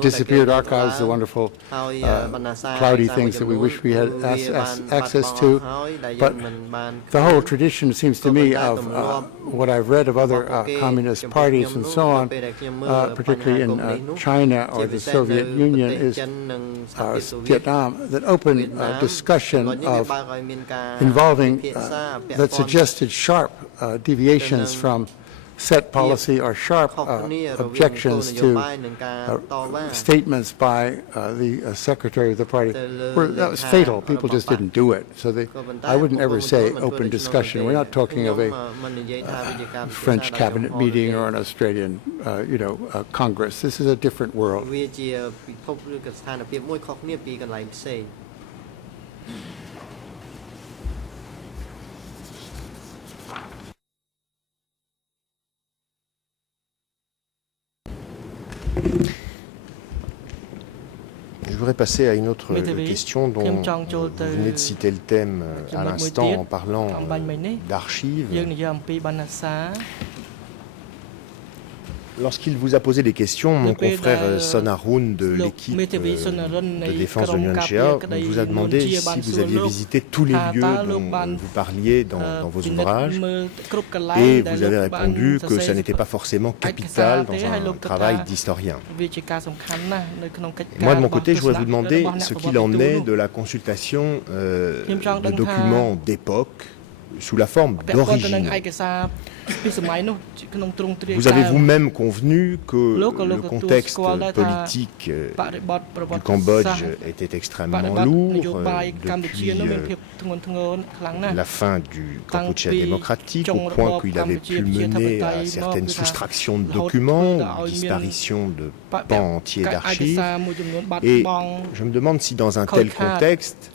disappeared archives, the wonderful cloudy things that we wish we had access to. But the whole tradition seems to me of what I've read of other communist parties and so on, particularly in China or the Soviet Union, is Vietnam, that open discussion of involving that suggested sharp deviations from set policy or sharp objections to statements by the secretary of the party. That was fatal. People just didn't do it. So I wouldn't ever say open discussion. We're not talking of a French cabinet meeting or an Australian, Congress. This is a different world. Je voudrais passer à une autre question dont vous venez de citer le thème à l'instant en parlant d'archives. Lorsqu'il vous a posé des questions, mon confrère Son Arun de l'équipe de défense de Nyonchea vous a demandé si vous aviez visité tous les lieux dont vous parliez dans vos ouvrages, et vous avez répondu que ça n'était pas forcément capital dans un travail d'historien. Moi, de mon côté, je voudrais vous demander ce qu'il en est de la consultation de documents d'époque sous la forme d'origine. Vous avez vous-même convenu que le contexte politique du Cambodge était extrêmement lourd depuis la fin du Kampuchea démocratique, au point qu'il avait pu mener à certaines soustractions de documents, disparition de pans entiers d'archives. Et je me demande si dans un tel contexte,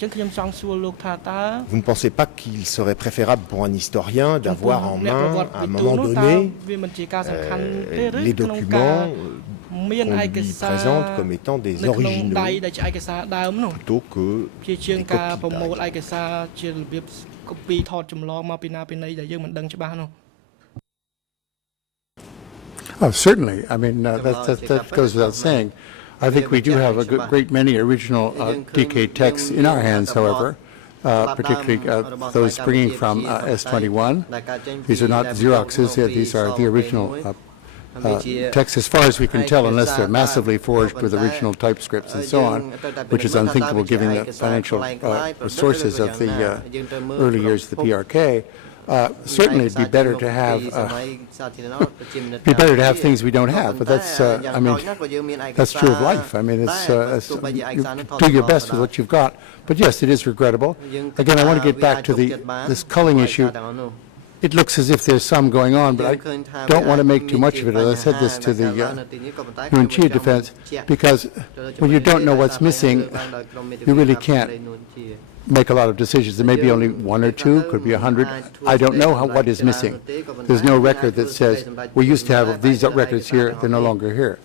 vous ne pensez pas qu'il serait préférable pour un historien d'avoir en main, à un moment donné, les documents qu'on lui présente comme étant des originaux plutôt que des copies. Oh, certainly. I mean, that goes without saying. I think we do have a great many original DK texts in our hands, however, particularly those springing from S21. These are not Xeroxes, these are the original texts as far as we can tell, unless they're massively forged with original typescripts and so on, which is unthinkable given the financial resources of the early years of the PRK. Certainly, it'd be better to have things we don't have. But that's, I mean, that's true of life. I mean, you do your best with what you've got. But yes, it is regrettable. Again, I want to get back to this culling issue. It looks as if there's some going on, but I don't want to make too much of it. As I said this to the UN Chia defense, because when you don't know what's missing, you really can't make a lot of decisions. There may be only one or two, could be 100. I don't know what is missing. There's no record that says, we used to have these records here, they're no longer here.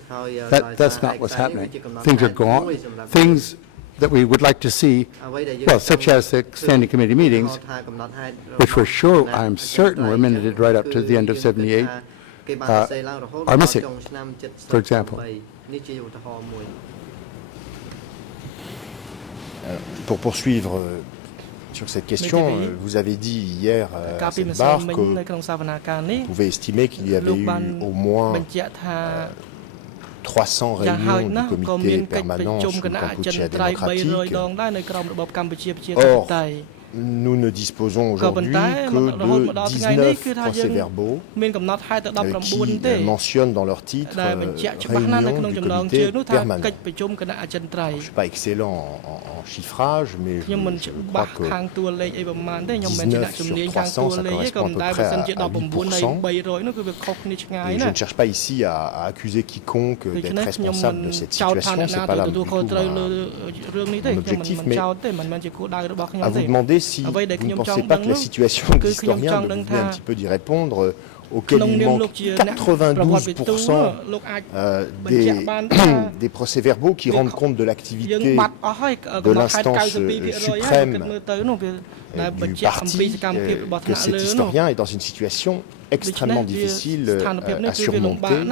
That's not what's happening. Things are gone. Things that we would like to see, well, such as the standing committee meetings, which we're sure, I'm certain, were minuted right up to the end of 78, are missing, for example. Pour poursuivre sur cette question, vous avez dit hier à cette barre que vous pouvez estimer qu'il y avait eu au moins 300 réunions du comité permanent sur le Kampuchea démocratique. Or, nous ne disposons aujourd'hui que de 19 procès-verbaux qui mentionnent dans leur titre réunion du comité permanent. Je ne suis pas excellent en chiffrage, mais je crois que 19 sur 300, ça correspond à peu près à 8%. Et je ne cherche pas ici à accuser quiconque d'être responsable de cette situation, ce n'est pas là du tout mon objectif, mais à vous demander si vous ne pensez pas que la situation d'historien, vous venez un petit peu d'y répondre, auquel il manque 92% des procès-verbaux qui rendent compte de l'activité de l'instance suprême du parti, que cet historien est dans une situation extrêmement difficile à surmonter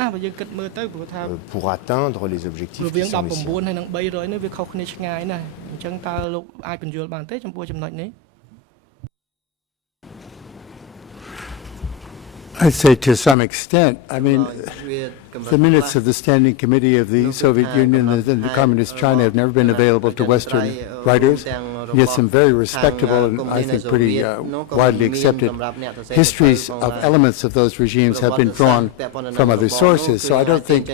pour atteindre les objectifs qui sont les siens. I'd say to some extent. I mean, the minutes of the Standing Committee of the Soviet Union and the Communist China have never been available to Western writers, yet some very respectable and I think pretty widely accepted histories of elements of those regimes have been drawn from other sources. So I don't think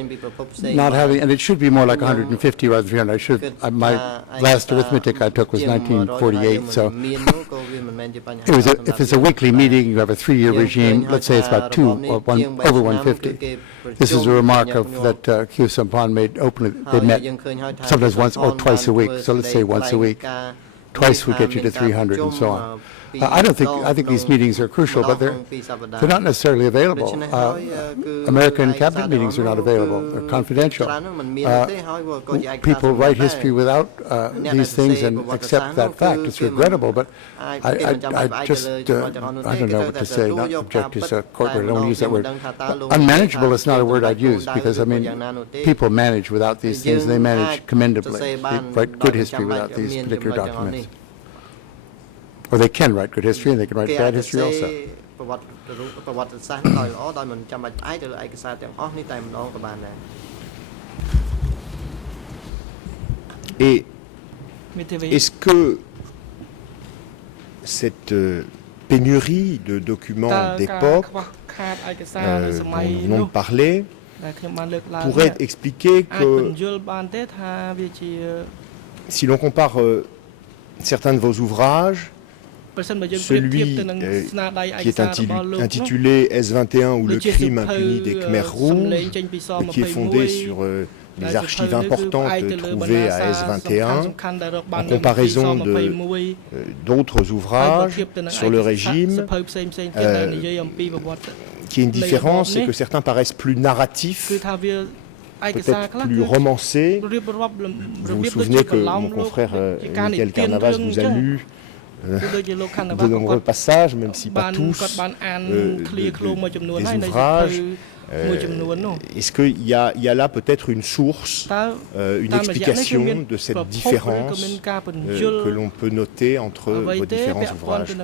not having, and it should be more like 150 rather than 300. My last arithmetic I took was 1948, so if it's a weekly meeting, you have a 3-year regime, let's say it's about over 150. This is a remark that Khieu Samphan made openly. They met sometimes once or twice a week, so let's say once a week. Twice would get you to 300 and so on. I think these meetings are crucial, but they're not necessarily available. American cabinet meetings are not available. They're confidential. People write history without these things and accept that fact. It's regrettable, but I just, I don't know what to say, not object is a court word, I don't use that word. Unmanageable is not a word I'd use, because, I mean, people manage without these things, and they manage commendably. They write good history without these particular documents. Or they can write good history, and they can write bad history also. Et est-ce que cette pénurie de documents d'époque dont nous venons de parler pourrait expliquer que si l'on compare certains de vos ouvrages, celui qui est intitulé S21 ou le crime impuni des Khmers rouges, qui est fondé sur des archives importantes trouvées à S21, en comparaison d'autres ouvrages sur le régime, qui est une différence, c'est que certains paraissent plus narratifs, peut-être plus romancés. Vous vous souvenez que mon confrère Michael Carnavas vous a lu de nombreux passages, même si pas tous, des ouvrages. Est-ce qu'il y a là peut-être une source, une explication de cette différence que l'on peut noter entre vos différents ouvrages?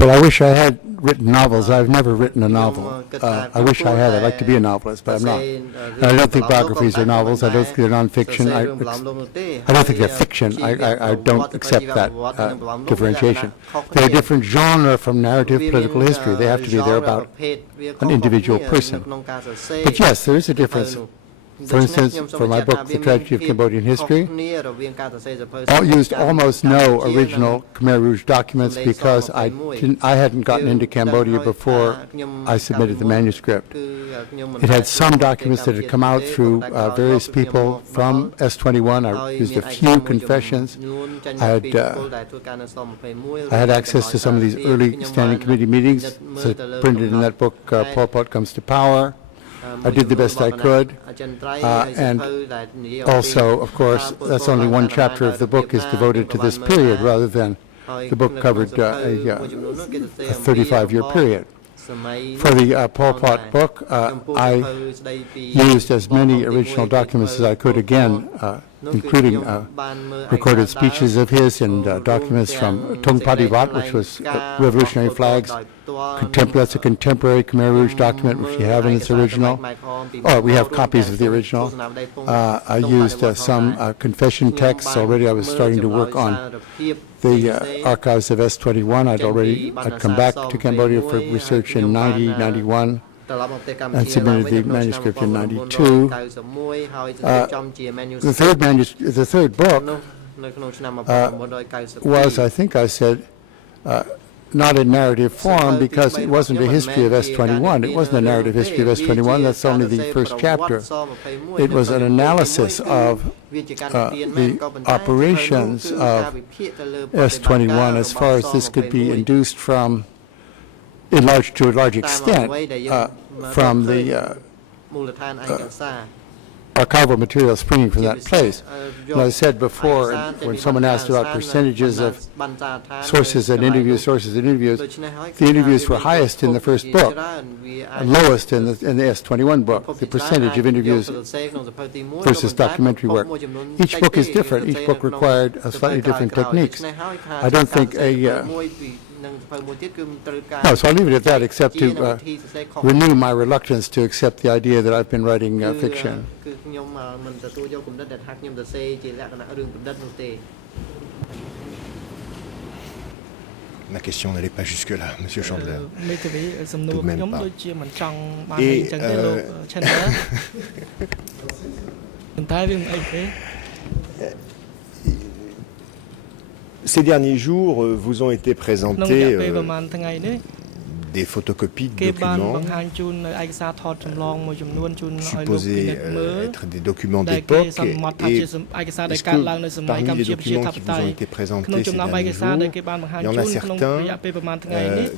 Well, I wish I had written novels. I've never written a novel. I wish I had. I'd like to be a novelist, but I'm not. And I don't think biographies are novels. I don't think they're nonfiction. I don't think they're fiction. I don't accept that differentiation. They're a different genre from narrative political history. They have to be there about an individual person. But yes, there is a difference. For instance, for my book, The Tragedy of Cambodian History, I used almost no original Khmer Rouge documents because I hadn't gotten into Cambodia before I submitted the manuscript. It had some documents that had come out through various people from S21. I used a few confessions. I had access to some of these early standing committee meetings printed in that book, Pol Pot Comes to Power. I did the best I could, and also, of course, that's only one chapter of the book is devoted to this period, rather than the book covered a 35-year period. For the Pol Pot book, I used as many original documents as I could, again, including recorded speeches of his and documents from Tung Padivat, which was revolutionary flags. That's a contemporary Khmer Rouge document, which we have in its original. Oh, we have copies of the original. I used some confession texts already. I was starting to work on the archives of S21. I'd come back to Cambodia for research in 90, 91. And submitted the manuscript in 92. The third book was, I think I said, not in narrative form because it wasn't a history of S21. It wasn't a narrative history of S21. That's only the first chapter. It was an analysis of the operations of S21 as far as this could be induced from, to a large extent, from the archival material springing from that place. And I said before, when someone asked about percentages of sources and interviews, the interviews were highest in the first book and lowest in the S21 book, the percentage of interviews versus documentary work. Each book is different. Each book required slightly different techniques. I don't think no, so I'll leave it at that, except to renew my reluctance to accept the idea that I've been writing fiction. Ma question n'allait pas jusque-là, Monsieur Chandler. Tout de même pas. Et ces derniers jours, vous ont été présentés des photocopies de documents supposés être des documents d'époque. Et est-ce que parmi les documents qui vous ont été présentés ces derniers jours, il y en a certains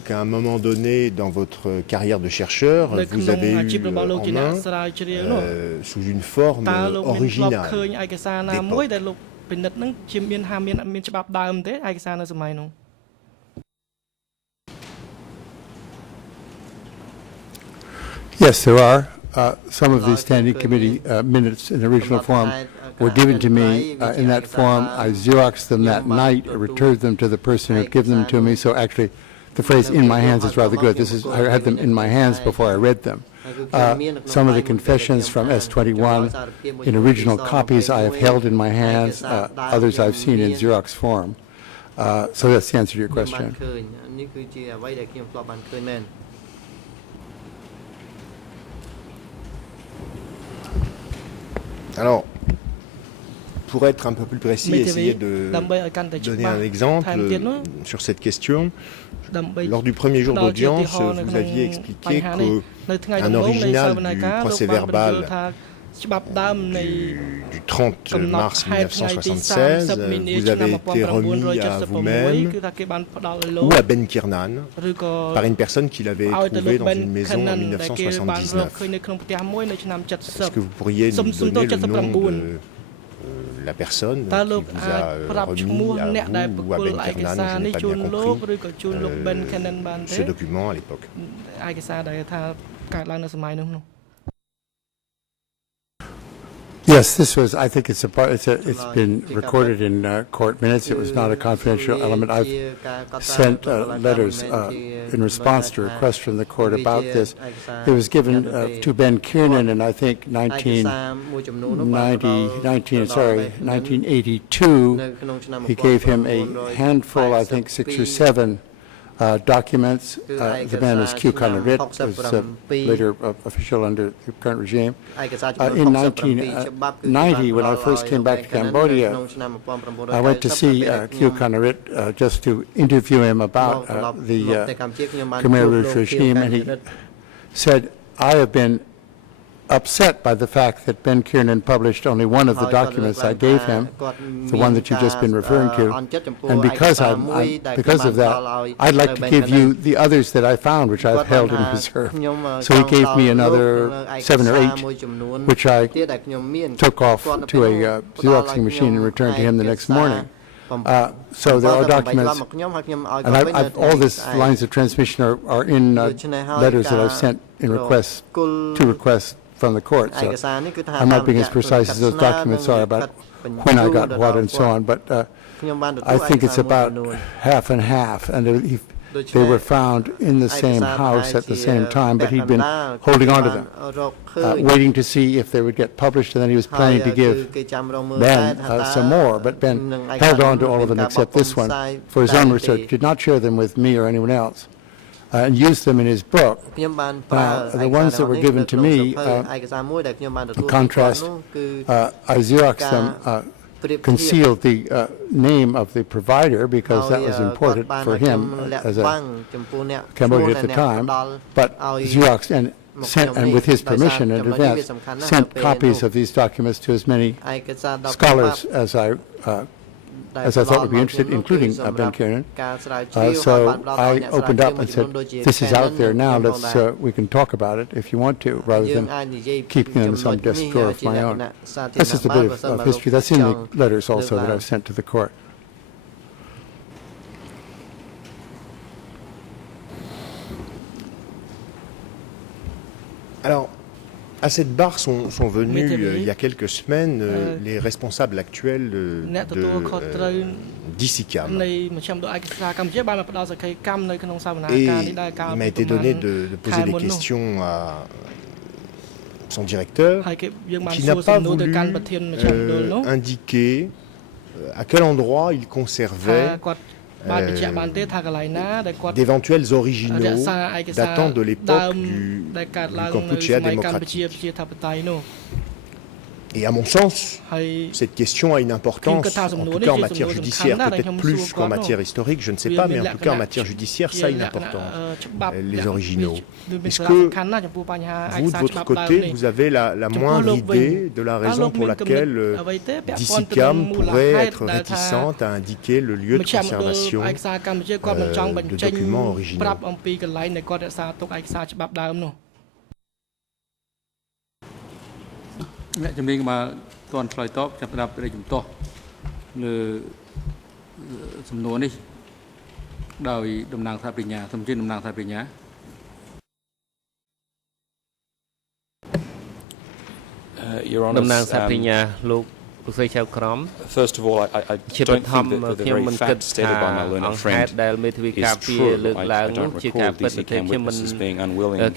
qu'à un moment donné dans votre carrière de chercheur, vous avez eu en main sous une forme originale d'époque? Yes, there are. Some of the standing committee minutes in original form were given to me in that form. I Xeroxed them that night, returned them to the person who had given them to me. So actually, the phrase "in my hands" is rather good. I had them in my hands before I read them. Some of the confessions from S21 in original copies I have held in my hands. Others I've seen in Xerox form. So that's the answer to your question. Alors, pour être un peu plus précis, essayer de donner un exemple sur cette question. Lors du premier jour d'audience, vous aviez expliqué qu'un original du procès-verbal du 30 mars 1976 vous avait été remis à vous-même ou à Ben Kiernan par une personne qui l'avait trouvé dans une maison en 1979. Est-ce que vous pourriez nous donner le nom de la personne qui vous a remis à vous ou à Ben Kiernan, je n'ai pas bien compris, ce document à l'époque? Yes, this was. I think it's been recorded in court minutes. It was not a confidential element. I've sent letters in response to requests from the court about this. It was given to Ben Kiernan in I think 1982. He gave him a handful, I think 6 or 7. Documents. The man was Q Conarit, was later official under the current regime. In 1990, when I first came back to Cambodia, I went to see Q Conarit just to interview him about the Khmer Rouge regime, and he said, I have been upset by the fact that Ben Kiernan published only one of the documents I gave him, the one that you've just been referring to, and because of that, I'd like to give you the others that I found, which I've held in reserve. So he gave me another 7 or 8, which I took off to a Xeroxing machine and returned to him the next morning. So there are documents, and all these lines of transmission are in letters that I've sent in requests from the court, so I'm not being as precise as those documents are about when I got what and so on, but I think it's about half and half, and they were found in the same house at the same time, but he'd been holding on to them, waiting to see if they would get published, and then he was planning to give Ben some more, but Ben held on to all of them except this one for his own research, did not share them with me or anyone else. And used them in his book. Now, the ones that were given to me, in contrast, I Xeroxed them, concealed the name of the provider because that was important for him as a Cambodian at the time, but Xeroxed and sent, and with his permission in advance, sent copies of these documents to as many scholars as I thought would be interested, including Ben Kiernan. So I opened up and said, this is out there now, we can talk about it if you want to, rather than keeping it in some desk drawer of my own. That's just a bit of history. That's in the letters also that I've sent to the court. Alors, à cette barre sont venus il y a quelques semaines les responsables actuels d'ICICAM. Et il m'a été donné de poser des questions à son directeur, qui n'a pas voulu indiquer à quel endroit il conservait d'éventuels originaux datant de l'époque du Kampuchea démocratique. Et à mon sens, cette question a une importance, en tout cas en matière judiciaire, peut-être plus qu'en matière historique, je ne sais pas, mais en tout cas en matière judiciaire, ça a une importance, les originaux. Est-ce que vous, de votre côté, vous avez la moindre idée de la raison pour laquelle d'ICICAM pourrait être réticente à indiquer le lieu de conservation de documents originaux?អ្នកជំនាញមកទាន់ឆ្លើយតបចាប់ផ្ដើមពីជំទាស់លើសំណួរនេះដោយតំណាងសាភិញ្ញាសូមជឿតំណាងសាភិញ្ញា Your Honour តំណាងសាភិញ្ញាលោក First of all, I don't think that the very fact stated by my learned friend is true. I don't recall DCCAM witnesses being unwilling to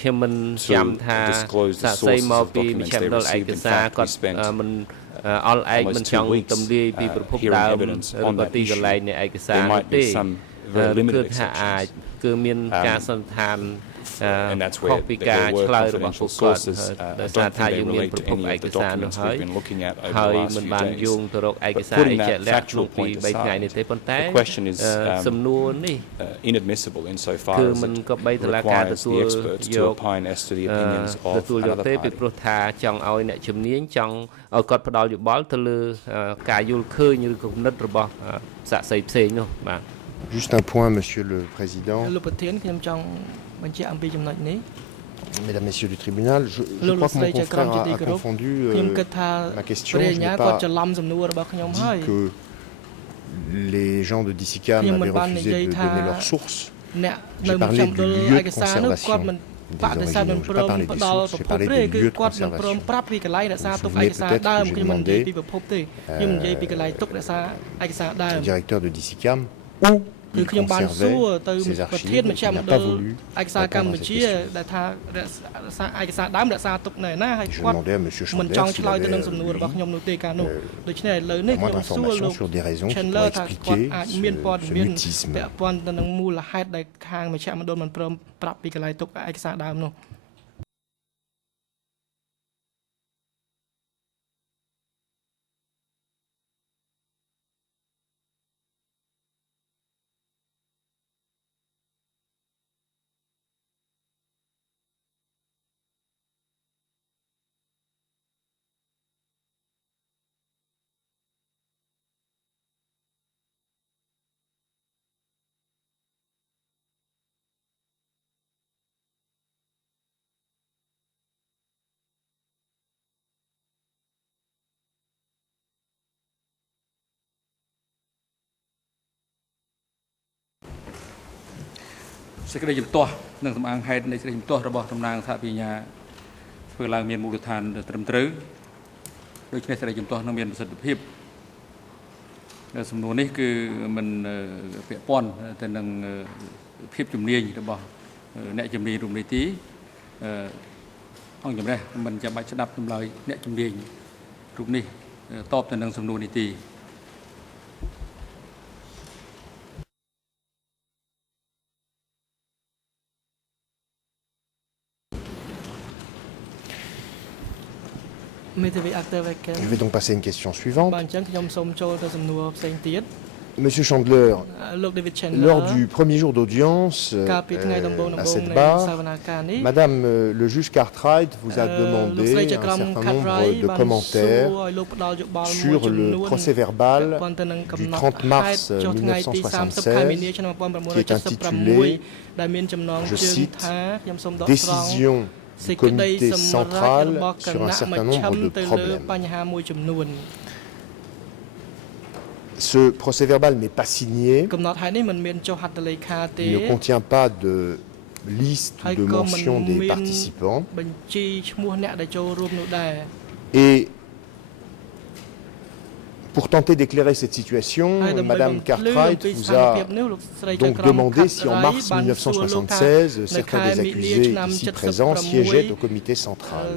disclose the sources of documents they received. In fact, we spent អល់ឯកមិនចង់ទំលាយពីប្រភពដើមឬទីកន្លែងនៃឯកសារនោះទេគឺថាអាចគឺមានការសន្និដ្ឋាន and that's where there were confidential sources. I don't think they relate to any of the documents we've been looking at over the last few days. But putting that factual point aside, the question is inadmissible insofar as it requires the experts to opine as to the opinions of another party. Juste un point, Monsieur le Président. Mesdames, Messieurs du tribunal, je crois que mon confrère a confondu ma question. Je n'ai pas dit que les gens de DICICAM avaient refusé de donner leurs sources. J'ai parlé du lieu de conservation des originaux. Je n'ai pas parlé des sources, j'ai parlé du lieu de conservation. Vous vous souvenez peut-être que j'ai demandé au directeur de DICICAM où il conservait ces archives, il n'a pas voulu répondre à cette question. Je demandais à M. Chandler s'il avait moins d'informations sur des raisons qui pourraient expliquer ce mutisme.សេចក្តីជំទាស់និងសម្អាងហេតុនៃសេចក្តីជំទាស់របស់តំណាងសហវិញ្ញាធ្វើឡើងមានមូលដ្ឋានត្រឹមត្រូវដូច្នេះសេចក្តីជំទាស់នឹងមានប្រសិទ្ធភាពសំណួរនេះគឺមិនពាក់ព័ន្ធទៅនឹងភាពជំនាញរបស់អ្នកជំនាញរូបនីតិអង្គជំរះមិនចាំបាច់ស្ដាប់ចម្លើយអ្នកជំនាញរូបនេះតបទៅនឹងសំណួរនីតិ Je vais donc passer à une question suivante. Monsieur Chandler, lors du premier jour d'audience à cette barre, Madame le juge Cartwright vous a demandé un certain nombre de commentaires sur le procès-verbal du 30 mars 1976 qui est intitulé, je cite, « Décision du comité central sur un certain nombre de problèmes ». Ce procès-verbal n'est pas signé, il ne contient pas de liste ou de mention des participants. Et pour tenter d'éclairer cette situation, Madame Cartwright vous a donc demandé si en mars 1976, certains des accusés ici présents siégeaient au comité central.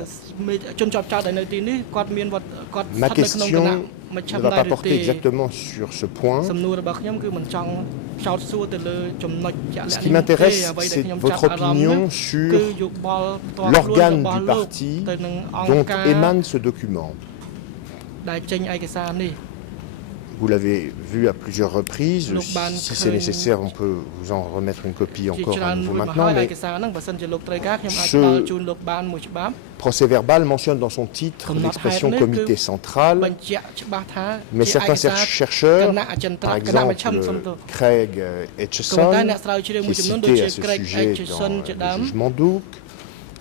Ma question ne va pas porter exactement sur ce point. Ce qui m'intéresse, c'est votre opinion sur l'organe du parti dont émane ce document. Vous l'avez vu à plusieurs reprises. Si c'est nécessaire, on peut vous en remettre une copie encore à nouveau maintenant. Mais ce procès-verbal mentionne dans son titre l'expression comité central. Mais certains chercheurs, par exemple Craig Etcheson, qui est cité à ce sujet dans le jugement d'Ouk,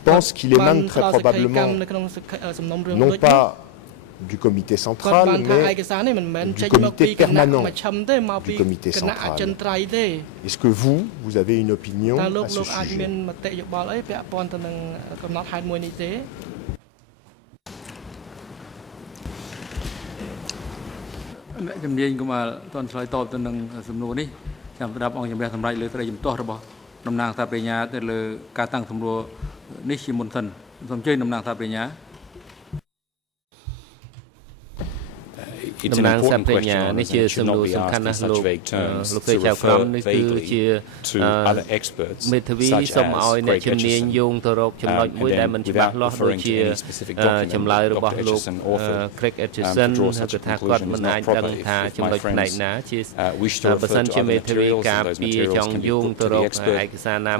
pensent qu'il émane très probablement non pas du comité central, mais du comité permanent du comité central. Est-ce que vous avez une opinion à ce sujet? it's an important question, and it should not be asked in such vague terms to refer vaguely to other experts, such as Craig Etchison, and then without referring to any specific document that Dr. Etchison authored, to draw such a conclusion is not proper. If my friends wish to refer to other materials, and those materials can be put to the expert,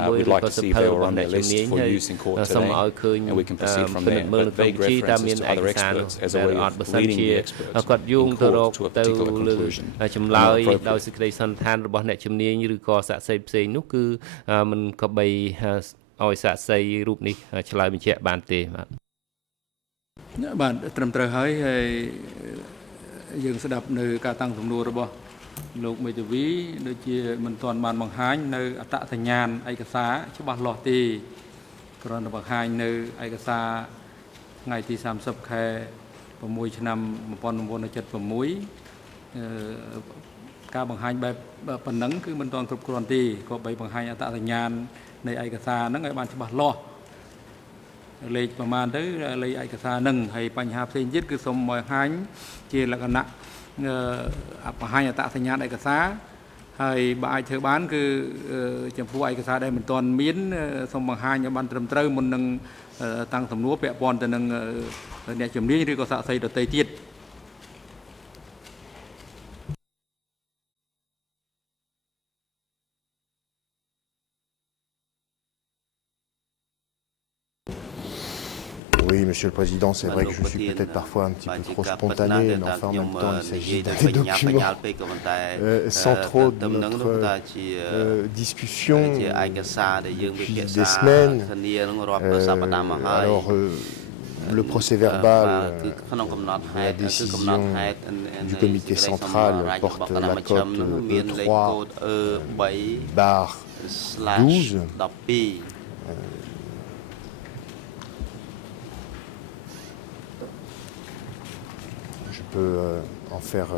we'd like to see if they were on their list for use in court today, and we can proceed from there. But vague references to other experts as a way of leading the expert in court to a particular conclusion are not appropriate. បាទត្រឹមត្រូវហើយយើងស្ដាប់នៅការតាំងសំណួររបស់លោកមេធាវីដូចជាមិនទាន់បានបង្ហាញនៅអត្តសញ្ញាណឯកសារច្បាស់លាស់ទេគ្រាន់តែបង្ហាញនៅឯកសារថ្ងៃទី30 ខែ 6 ឆ្នាំ 1976 ការបង្ហាញបែបប៉ុណ្ណឹងគឺមិនទាន់គ្រប់គ្រាន់ទេក៏បីបង្ហាញអត្តសញ្ញាណនៃឯកសារហ្នឹងឲ្យបានច្បាស់លាស់លេខប្រមាណទៅលេខឯកសារហ្នឹងហើយបញ្ហាផ្សេងទៀតគឺសូមបង្ហាញជាលក្ខណៈបង្ហាញអត្តសញ្ញាណឯកសារហើយបើអាចធ្វើបានគឺចំពោះឯកសារដែលមិនទាន់មានសូមបង្ហាញឲ្យបានត្រឹមត្រូវមុននឹងតាំងសំណួរពាក់ព័ន្ធទៅនឹងអ្នកជំនាញឬក៏សាក្សីដទៃទៀត Oui, Monsieur le Président, c'est vrai que je suis peut-être parfois un petit peu trop spontané, mais enfin en même temps, il s'agit des documents centraux de notre discussion depuis des semaines. Alors, le procès-verbal de la décision du comité central porte la cote E3/12. Je peux en faire...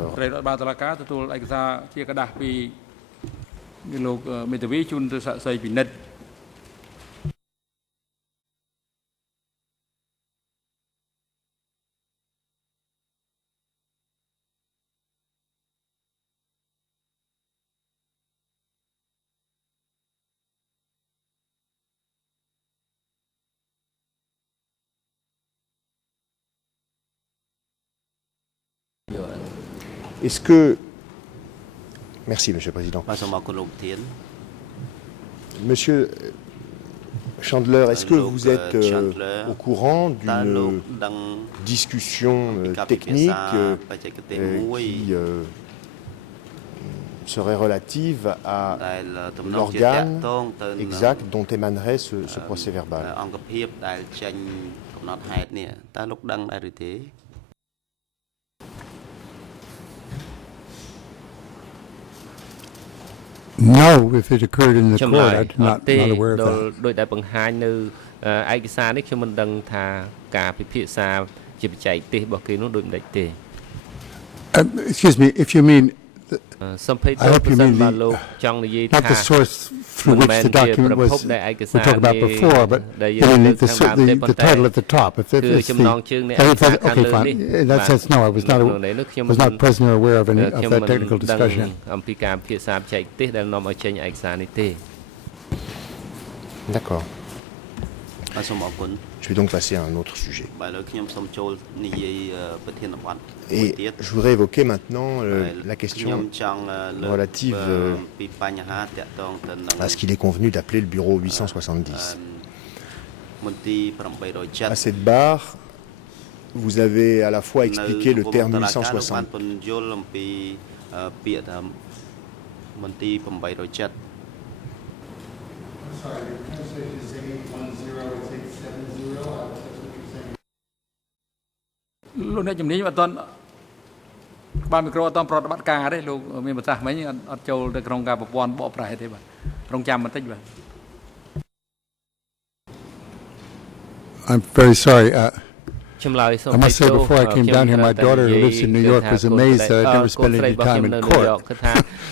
បាទតុលាការទទួលឯកសារជាกระดาษពីលោកមេធាវីជូនទៅសាក្សីពិនិត្យ Est-ce que... Merci, Monsieur le Président. Monsieur Chandler, est-ce que vous êtes au courant d'une discussion technique qui serait relative à l'organe exact dont émanerait ce procès-verbal? No, if it occurred in the court, I'm not aware of that. ដោយដែលបង្ហាញនៅឯកសារនេះខ្ញុំមិនដឹងថាការពិភាក្សាជាបច្ចេកទេសរបស់គេនោះដូចម្ដេចទេ Excuse me, if you mean I hope you mean not the source through which the document was we talked about before, but the title at the top. If okay, fine. In that sense, no, I was not present or aware of any of that technical discussion. D'accord. Je vais donc passer à un autre sujet. Et je voudrais évoquer maintenant la question relative à ce qu'il est convenu d'appeler le bureau 870. À cette barre, vous avez à la fois expliqué le terme 870. Lúc nãy chấm ní mà toàn ba micro toàn prod bắt cá đấy lúc mình bắt mấy những ở châu được trong cả một bọn bỏ phải thế mà trong trăm mà tích vậy. I'm very sorry. I must say, before I came down here, my daughter who lives in New York was amazed that I'd never spent any time in court.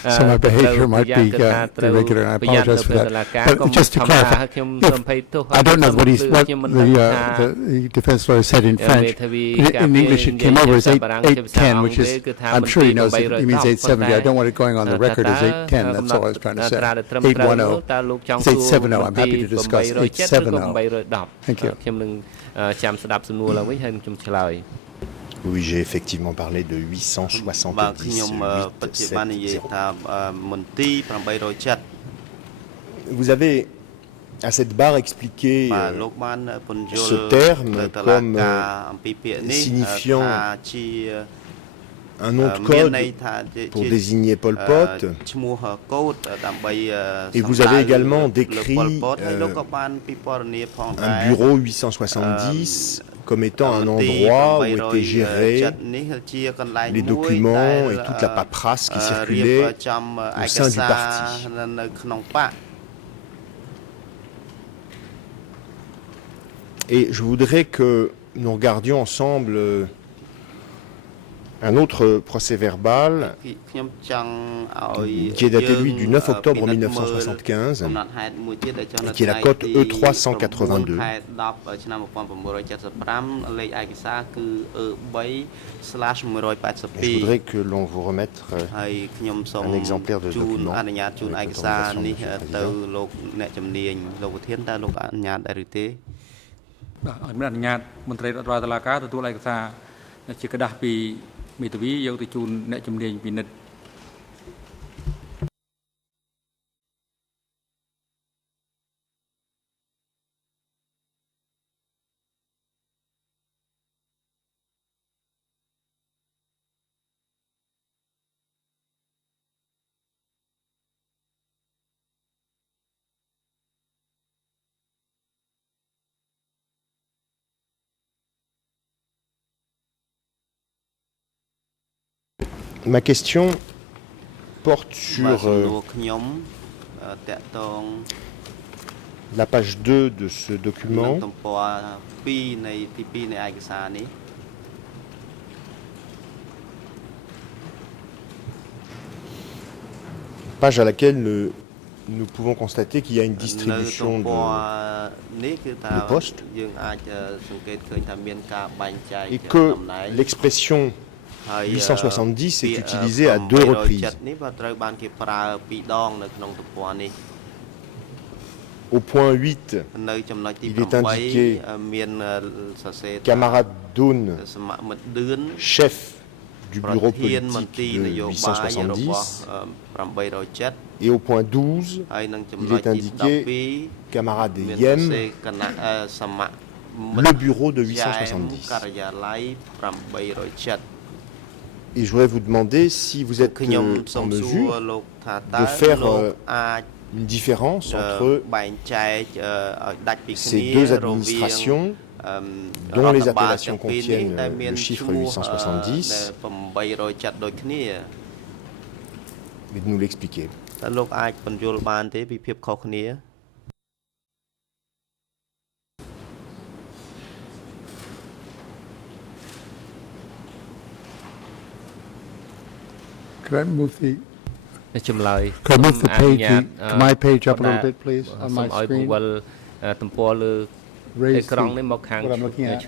So my behavior might be irregular, and I apologize for that. But just to clarify, I don't know what the defense lawyer said in French. In English, it came over as 810, which is, I'm sure he knows it means 870. I don't want it going on the record as 810. That's all I was trying to say. 810. It's 870. I'm happy to discuss 870. Thank you. Oui, j'ai effectivement parlé de 870. Vous avez à cette barre expliqué ce terme comme signifiant un nom de code pour désigner Pol Pot, et vous avez également décrit un bureau 870 comme étant un endroit où étaient gérés les documents et toute la paperasse qui circulait au sein du parti. Et je voudrais que nous regardions ensemble un autre procès verbal qui est daté, lui, du 9 octobre 1975 et qui est la cote E382. Et je voudrais que l'on vous remette un exemplaire de ce document. Ma question porte sur la page 2 de ce document, page à laquelle nous pouvons constater qu'il y a une distribution de postes et que l'expression 870 est utilisé à 2 reprises. Au point 8, il est indiqué camarade Doun, chef du bureau politique de 870. Et au point 12, il est indiqué camarade Yem, le bureau de 870. Et je voudrais vous demander si vous êtes en mesure de faire une différence entre ces deux administrations dont les appellations contiennent le chiffre 870 et de nous l'expliquer. Could I move the page, my page up a little bit, please, on my screen? Raise what I'm looking at.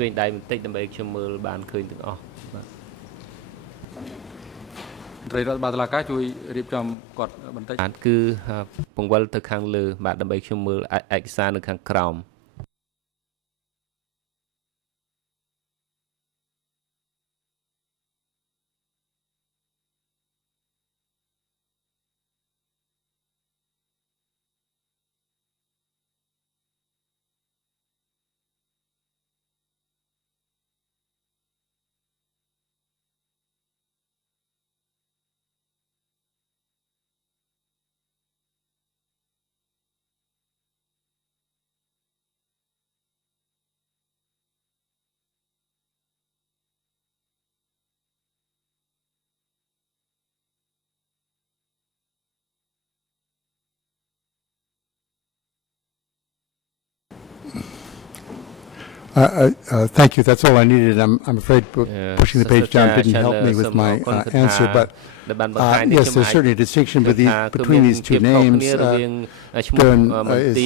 Thank you. That's all I needed. I'm afraid pushing the page down didn't help me with my answer, but yes, there's certainly a distinction between these two names. Dern is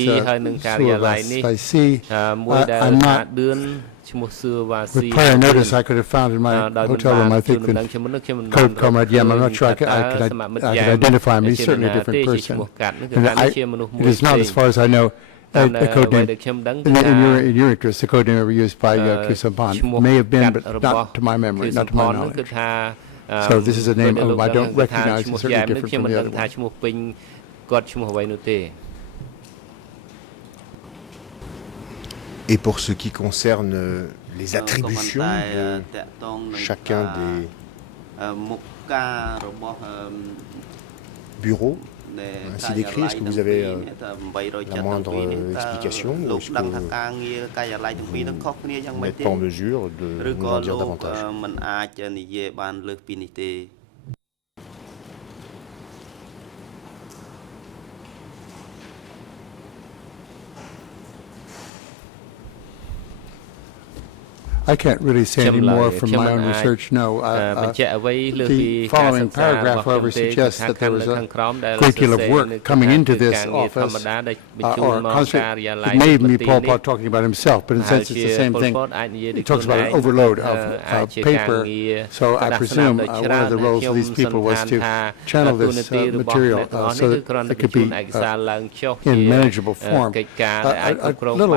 Suavasi. I'm not. With prior notice, I could have found in my hotel room, I think, the Comrade Yem. I'm not sure I could identify him. He's certainly a different person. It is not, as far as I know, a code name. In your interest, the code name ever used by Kusampan may have been, but not to my memory, not to my knowledge. So this is a name I don't recognize. It's certainly different from the other one. Et pour ce qui concerne les attributions de chacun des bureaux ainsi décrits, est-ce que vous avez la moindre explication ou est-ce que vous n'êtes pas en mesure de nous en dire davantage? I can't really say any more from my own research, no. The following paragraph, however, suggests that there was a great deal of work coming into this office, or it may even be Pol Pot talking about himself, but in a sense it's the same thing. He talks about an overload of paper, so I presume one of the roles of these people was to channel this material so that it could be in manageable form. A little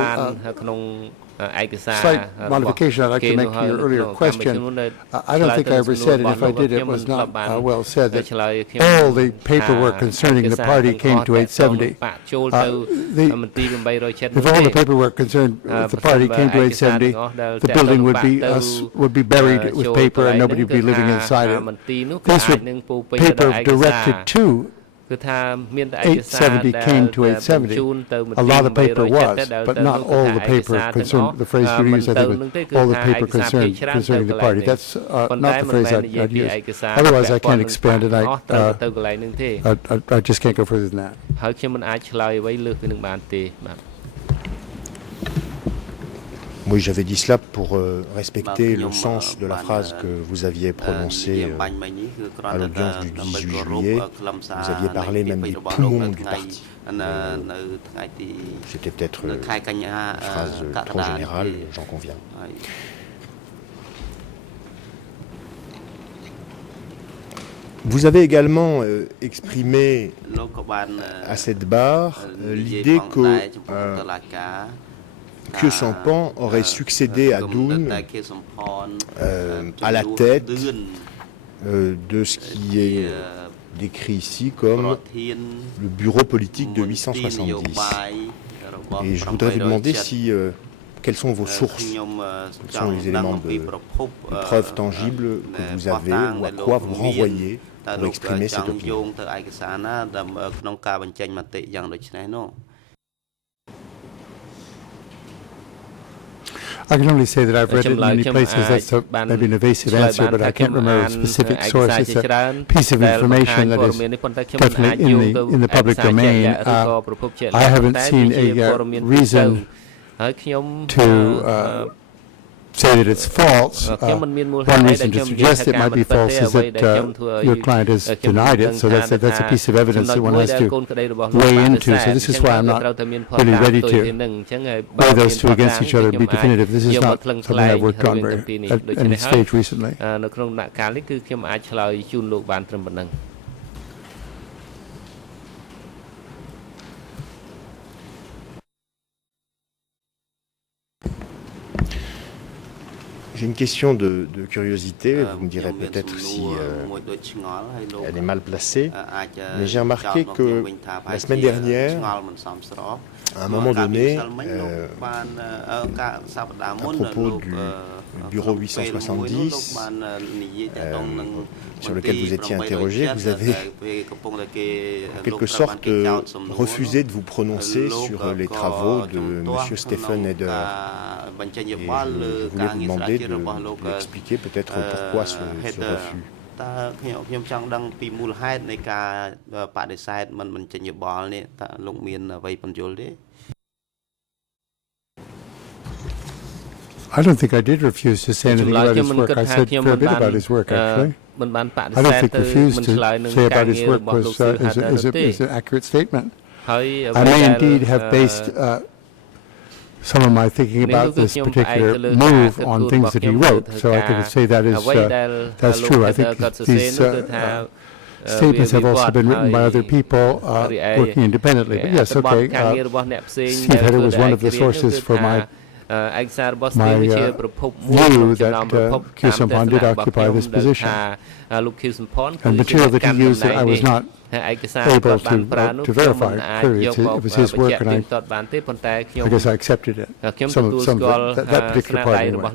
slight modification I'd like to make to your earlier question. I don't think I ever said, and if I did, it was not well said, that all the paperwork concerning the party came to 870. If all the paperwork concerned the party came to 870, the building would be buried with paper and nobody would be living inside it. This paper directed to 870 came to 870. A lot of paper was, but not all the paper concerned. The phrase you used, I think, was all the paper concerning the party. That's not the phrase I'd use. Otherwise, I can't expand it. I just can't go further than that. Oui, j'avais dit cela pour respecter le sens de la phrase que vous aviez prononcée à l'audience du 18 juillet. Vous aviez parlé même des poumons du parti. C'était peut-être une phrase trop générale, j'en conviens. Vous avez également exprimé à cette barre l'idée que Sampan aurait succédé à Doon à la tête de ce qui est décrit ici comme le bureau politique de 870. Et je voudrais vous demander quelles sont vos sources, quels sont les éléments de preuves tangibles que vous avez ou à quoi vous renvoyez pour exprimer cette opinion. I can only say that I've read it in many places. That's maybe an evasive answer, but I can't remember a specific source. It's a piece of information that is definitely in the public domain. I haven't seen a reason to say that it's false. One reason to suggest it might be false is that your client has denied it, so that's a piece of evidence that one has to weigh into. So this is why I'm not really ready to weigh those two against each other and be definitive. This is not something I've worked on at any stage recently. J'ai une question de curiosité, vous me direz peut-être si elle est mal placée, mais j'ai remarqué que la semaine dernière, à un moment donné, à propos du bureau 870, sur lequel vous étiez interrogé, vous avez en quelque sorte refusé de vous prononcer sur les travaux de M. Stephen Eder. Et je voulais vous demander de m'expliquer peut-être pourquoi ce refus. I don't think I did refuse to say anything about his work. I said a fair bit about his work, actually. I don't think refused to say about his work is an accurate statement. I may indeed have based some of my thinking about this particular move on things that he wrote, so I could say that is that's true. I think these statements have also been written by other people working independently. But yes, okay. Steve Hedder was one of the sources for my view that Khieu Samphan did occupy this position. And material that he used that I was not able to verify. Clearly, it was his work, and I guess I accepted it. Some of that particular part anyway.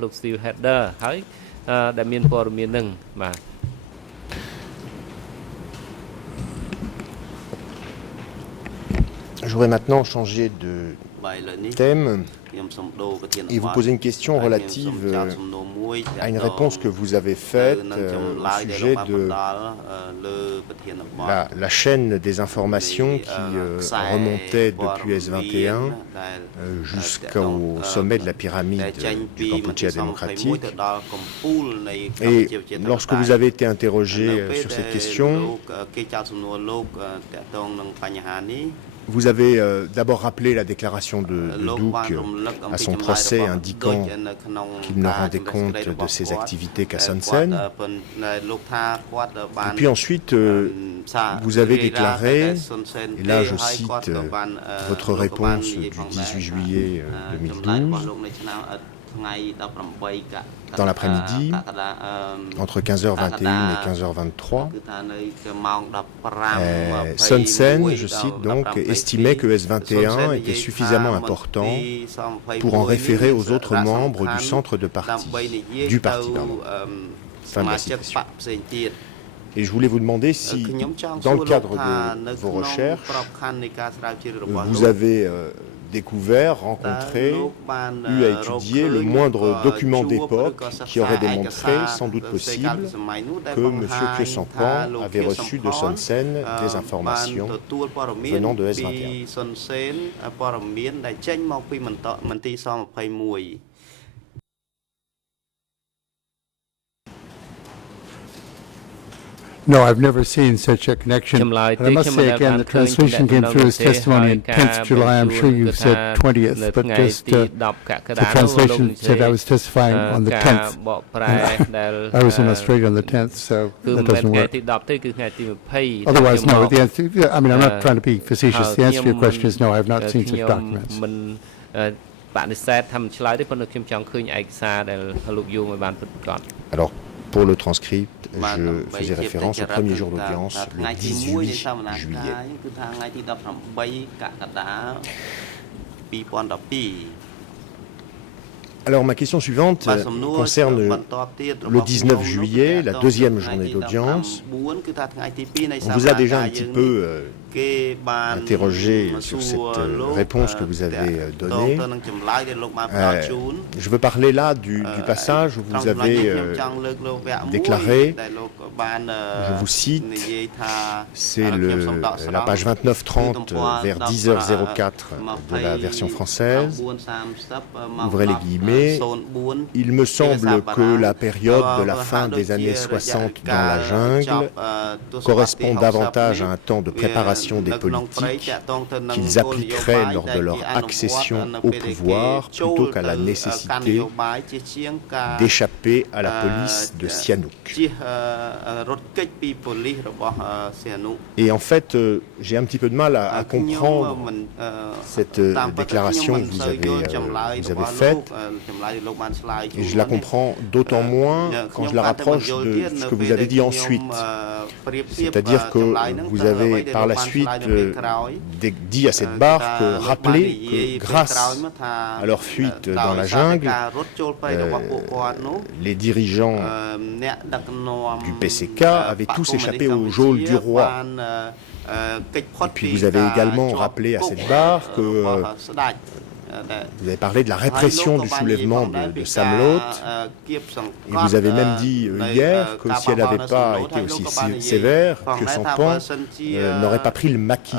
Je voudrais maintenant changer de thème et vous poser une question relative à une réponse que vous avez faite au sujet de la chaîne des informations qui remontait depuis S21 jusqu'au sommet de la pyramide du Kampuchea démocratique. Et lorsque vous avez été interrogé sur cette question, vous avez d'abord rappelé la déclaration de Duc à son procès indiquant qu'il ne rendait compte de ses activités qu'à Son Sen. Et puis ensuite, vous avez déclaré, et là je cite votre réponse du 18 juillet 2012, dans l'après-midi, entre 15h21 et 15h23, Son Sen, je cite donc, estimait que S21 était suffisamment important pour en référer aux autres membres du centre de parti, du parti, pardon. Fin de la citation. Et je voulais vous demander si, dans le cadre de vos recherches, vous avez découvert, rencontré, eu à étudier le moindre document d'époque qui aurait démontré, sans doute possible, que M. Khieu Samphan avait reçu de Son Sen des informations venant de S21. No, I've never seen such a connection. And I must say again, the translation came through as testimony on 10th July. I'm sure you said 20th, but just the translation said I was testifying on the 10th. I was in Australia on the 10th, so that doesn't work. Otherwise, no, the answer, I mean, I'm not trying to be facetious. The answer to your question is no, I have not seen such documents. Alors, pour le transcript, je faisais référence au premier jour d'audience, le 18 juillet. Alors ma question suivante concerne le 19 juillet, la deuxième journée d'audience. On vous a déjà un petit peu interrogé sur cette réponse que vous avez donnée. Je veux parler là du passage où vous avez déclaré, je vous cite, c'est la page 29-30 vers 10h04 de la version française, ouvrez les guillemets. Il me semble que la période de la fin des années 60 dans la jungle correspond davantage à un temps de préparation des politiques qu'ils appliqueraient lors de leur accession au pouvoir plutôt qu'à la nécessité d'échapper à la police de Sihanouk. Et en fait, j'ai un petit peu de mal à comprendre cette déclaration que vous avez faite. Et je la comprends d'autant moins quand je la rapproche de ce que vous avez dit ensuite. C'est-à-dire que vous avez par la suite dit à cette barre rappelé que grâce à leur fuite dans la jungle, les dirigeants du PCK avaient tous échappé au geôle du roi. Et puis vous avez également rappelé à cette barre que Vous avez parlé de la répression du soulèvement de Samlot, et vous avez même dit hier que si elle n'avait pas été aussi sévère, que Sampan n'aurait pas pris le maquis.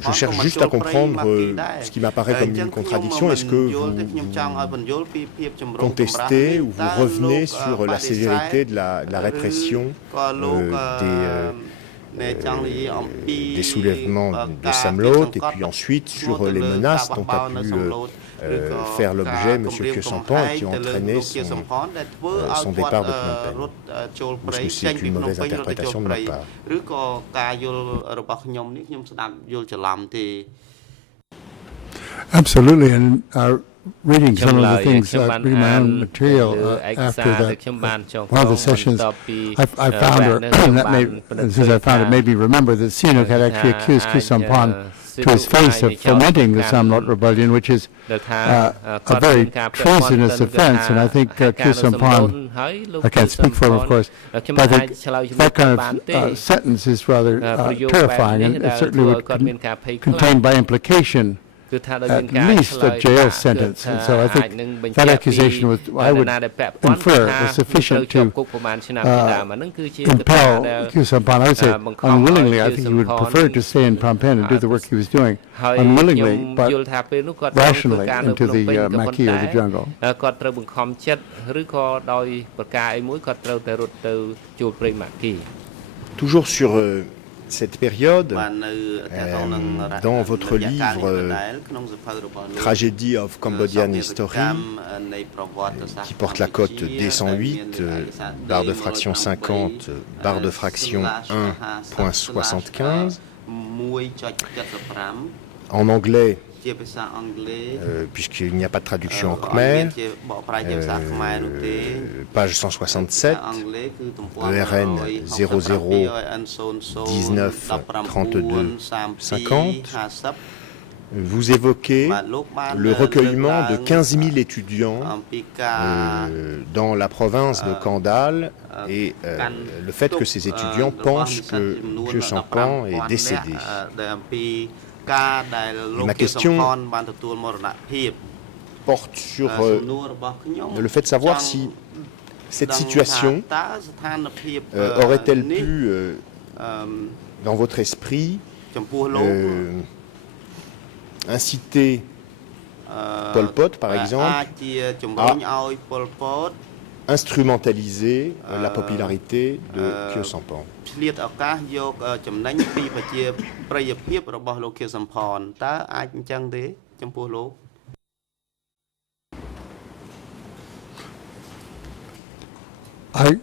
Je cherche juste à comprendre ce qui m'apparaît comme une contradiction. Est-ce que vous contestez ou vous revenez sur la sévérité de la répression des soulèvements de Samlot, et puis ensuite sur les menaces dont a pu faire l'objet M. Khieu Samphan et qui ont entraîné son départ de Phnom Penh? Ou est-ce que c'est une mauvaise interprétation de ma part? Absolutely, and reading some of the things, reading my own material after that, one of the sessions, I found, or that made, since I found it made me remember that Sihanouk had actually accused Khieu Samphan to his face of fomenting the Samlot rebellion, which is a very treasonous offense, and I think Khieu Samphan, I can't speak for him, of course, but I think that kind of sentence is rather terrifying, and it certainly would contain by implication at least a jail sentence. And so I think that accusation was, I would infer, was sufficient to impel Khieu Samphan. I would say unwillingly. I think he would prefer to stay in Phnom Penh and do the work he was doing unwillingly, but rationally into the maquis or the jungle. Toujours sur cette période, dans votre livre Tragedy of Cambodian History, qui porte la cote D108, barre de fraction 50, barre de fraction 1.75, en anglais, puisqu'il n'y a pas de traduction en khmer, page 167, ERN 00 19 32 50, vous évoquez le recueillement de 15 000 étudiants dans la province de Kandal et le fait que ces étudiants pensent que Khieu Samphan est décédé. Ma question porte sur le fait de savoir si cette situation aurait-elle pu, dans votre esprit, inciter Pol Pot, par exemple, à instrumentaliser la popularité de Khieu Samphan.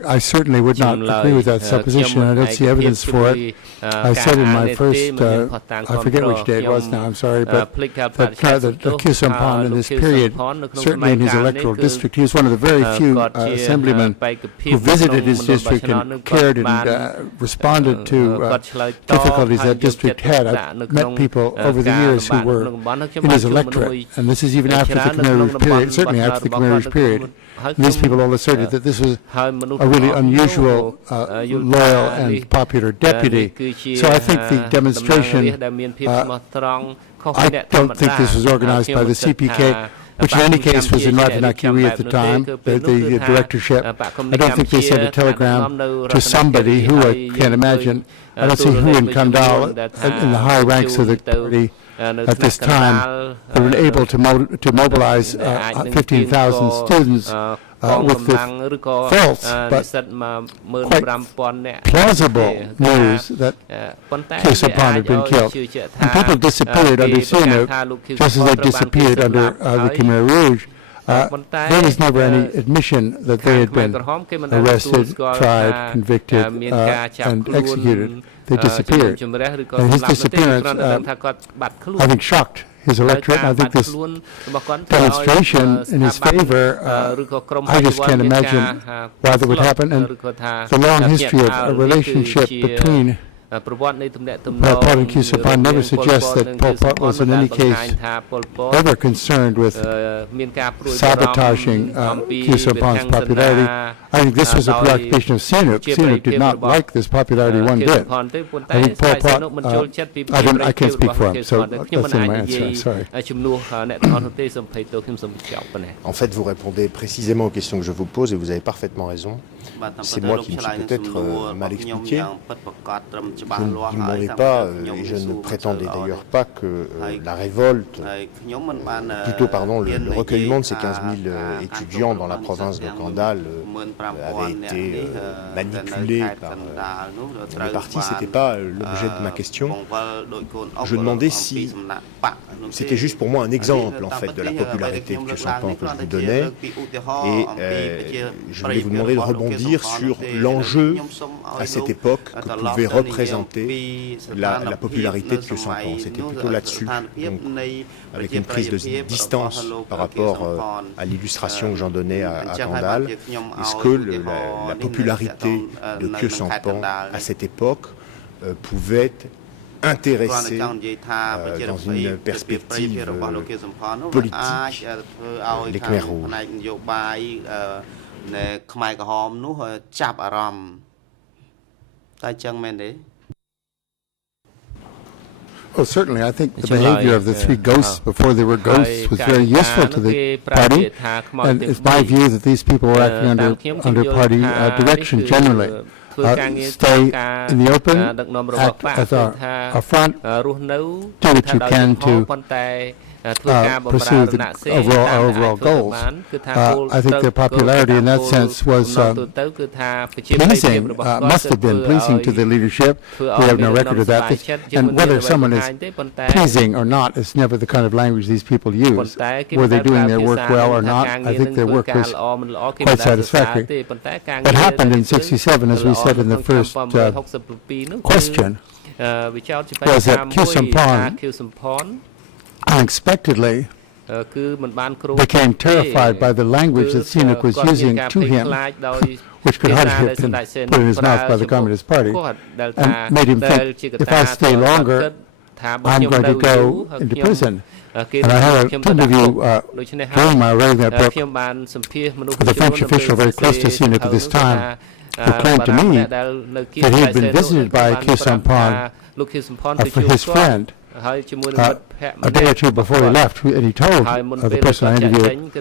I certainly would not agree with that supposition. I don't see evidence for it. I said in my first, I forget which day it was now, I'm sorry, but that Khieu Samphan in this period, certainly in his electoral district, he was one of the very few assemblymen who visited his district and cared and responded to difficulties that district had. I've met people over the years who were in his electorate, and this is even after the Khmer Rouge period, certainly after the Khmer Rouge period. These people all asserted that this was a really unusual, loyal and popular deputy. So I think the demonstration, I don't think this was organized by the CPK, which in any case was in Ratanakiri at the time, the directorship. I don't think they sent a telegram to somebody who I can't imagine. I don't see who in Kandal, in the high ranks of the party, at this time, were able to mobilize 15,000 students with the false but quite plausible news that Khieu Samphan had been killed. And people disappeared under Sihanouk, just as they disappeared under the Khmer Rouge. There was never any admission that they had been arrested, tried, convicted, and executed. They disappeared. And his disappearance, I think, shocked his electorate. I think this demonstration in his favor, I just can't imagine why that would happen. And the long history of a relationship between Pot and Kisapan never suggests that Pol Pot was in any case ever concerned with sabotaging Kisapan's popularity. I think this was a preoccupation of Sihanouk. Sihanouk did not like this popularity one bit. I think Pol Pot, I can't speak for him, so that's in my answer. Sorry. En fait, vous répondez précisément aux questions que je vous pose et vous avez parfaitement raison. C'est moi qui me suis peut-être mal expliqué. Je ne demandais pas, et je ne prétendais d'ailleurs pas que la révolte, plutôt pardon, le recueillement de ces 15 000 étudiants dans la province de Kandal avait été manipulé par le parti. Ce n'était pas l'objet de ma question. Je demandais si c'était juste pour moi un exemple en fait de la popularité de Khieu Samphan que je vous donnais, et je voulais vous demander de rebondir sur l'enjeu à cette époque que pouvait représenter la popularité de Khieu Samphan. C'était plutôt là-dessus, donc avec une prise de distance par rapport à l'illustration que j'en donnais à Kandal. Est-ce que la popularité de Khieu Samphan à cette époque pouvait intéressé dans une perspective politique les Khmers rouges. Well, certainly, I think the behavior of the three ghosts before they were ghosts was very useful to the party, and it's my view that these people were acting under party direction generally. Stay in the open, act as our front, do what you can to pursue our overall goals. I think their popularity in that sense was pleasing, must have been pleasing to the leadership. We have no record of that. And whether someone is pleasing or not is never the kind of language these people use. Were they doing their work well or not? I think their work was quite satisfactory. What happened in '67, as we said in the first question, was that Khieu Samphan unexpectedly became terrified by the language that Sihanouk was using to him, which could hardly have been put in his mouth by the Communist Party, and made him think, if I stay longer, I'm going to go into prison. And I had an interview during my writing that book with a French official very close to Sihanouk at this time, who claimed to me that he had been visited by Khieu Samphan, his friend, a day or two before he left, and he told the person I interviewed,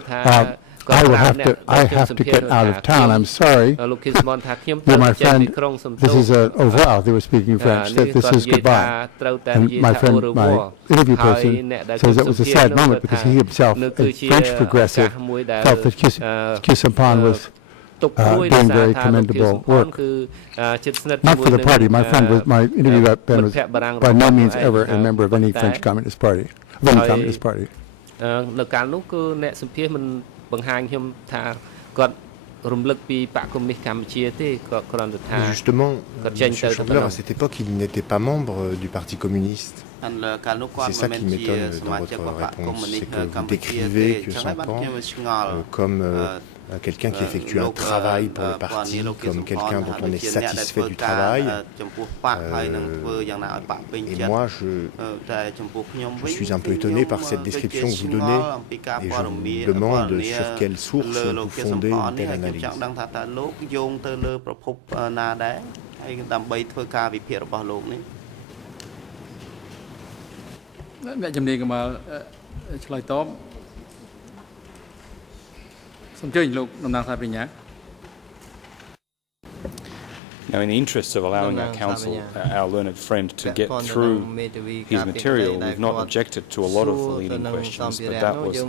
I have to get out of town. I'm sorry. You're my friend. This is au revoir. They were speaking French. That this is goodbye. And my friend, my interview person, says it was a sad moment because he himself, a French progressive, felt that Khieu Samphan was doing very commendable work. Not for the party. My friend was, my interview Ben was by no means ever a member of any French Communist Party, of any Communist Party. Justement, M. Chandler, à cette époque, il n'était pas membre du Parti communiste. C'est ça qui m'étonne dans votre réponse, c'est que vous décrivez Khieu Samphan comme quelqu'un qui effectue un travail pour le parti, comme quelqu'un dont on est satisfait du travail. Et moi, je suis un peu étonné par cette description que vous donnez, et je vous demande sur quelle source vous fondez une telle analyse. អ្នកជំនាញកមាល់ឆ្លើយតបសូមអញ្ជើញលោកតំណាងសាស្ត្រាចារ្យ Now, in the interests of allowing our counsel, our learned friend, to get through his material, we've not objected to a lot of the leading questions, but that was a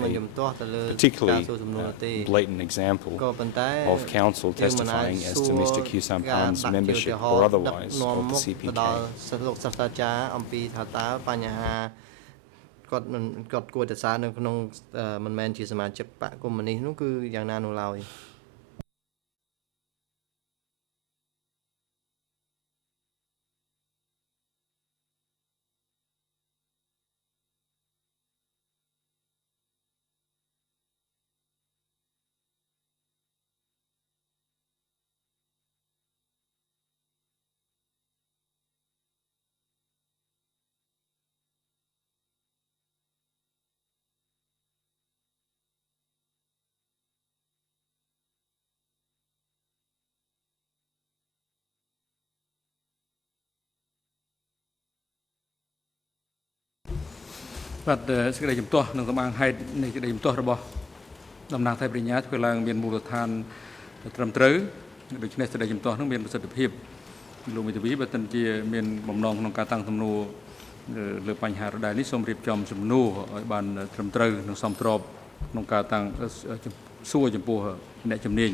particularly blatant example of counsel testifying as to Mr. Khieu Samphan's membership or otherwise of the CPK. គាត់គួរតែសារនៅក្នុងមិនមែនជាសមាជិកបកកុម្មុយនីសនោះគឺយ៉ាងណានោះឡើយ បាទសេចក្តីជំទាស់នឹងសម្អាងហេតុនៃសេចក្តីជំទាស់របស់តំណាងថៃបរិញ្ញាធ្វើឡើងមានមូលដ្ឋានត្រឹមត្រូវដូច្នេះសេចក្តីជំទាស់នឹងមានប្រសិទ្ធភាពលោកមេធាវីបើទិនជាមានបំណងក្នុងការតាំងសំណួរលើបញ្ហារដែរនេះសូមរៀបចំសំណួរឲ្យបានត្រឹមត្រូវនិងសមស្របក្នុងការតាំងសួរចំពោះអ្នកជំនាញ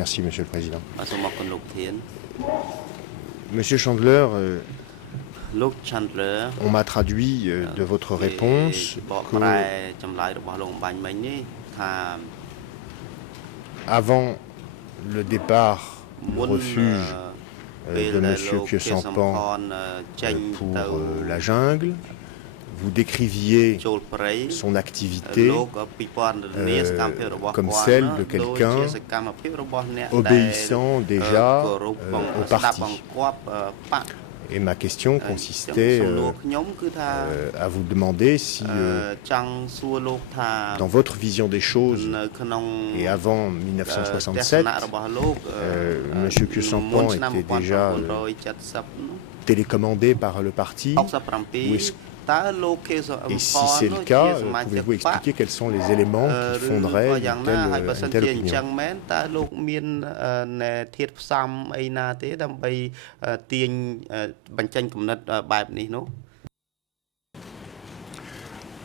Merci, Monsieur le Président. Monsieur Chandler, on m'a traduit de votre réponse que avant le départ au refuge de Monsieur Khieu-Samphan pour la jungle, vous décriviez son activité comme celle de quelqu'un obéissant déjà au parti. Et ma question consistait à vous demander si, dans votre vision des choses, et avant 1967, M. Khieu-Samphan était déjà télécommandé par le parti, et si c'est le cas, pouvez-vous expliquer quels sont les éléments qui fonderaient une telle opinion?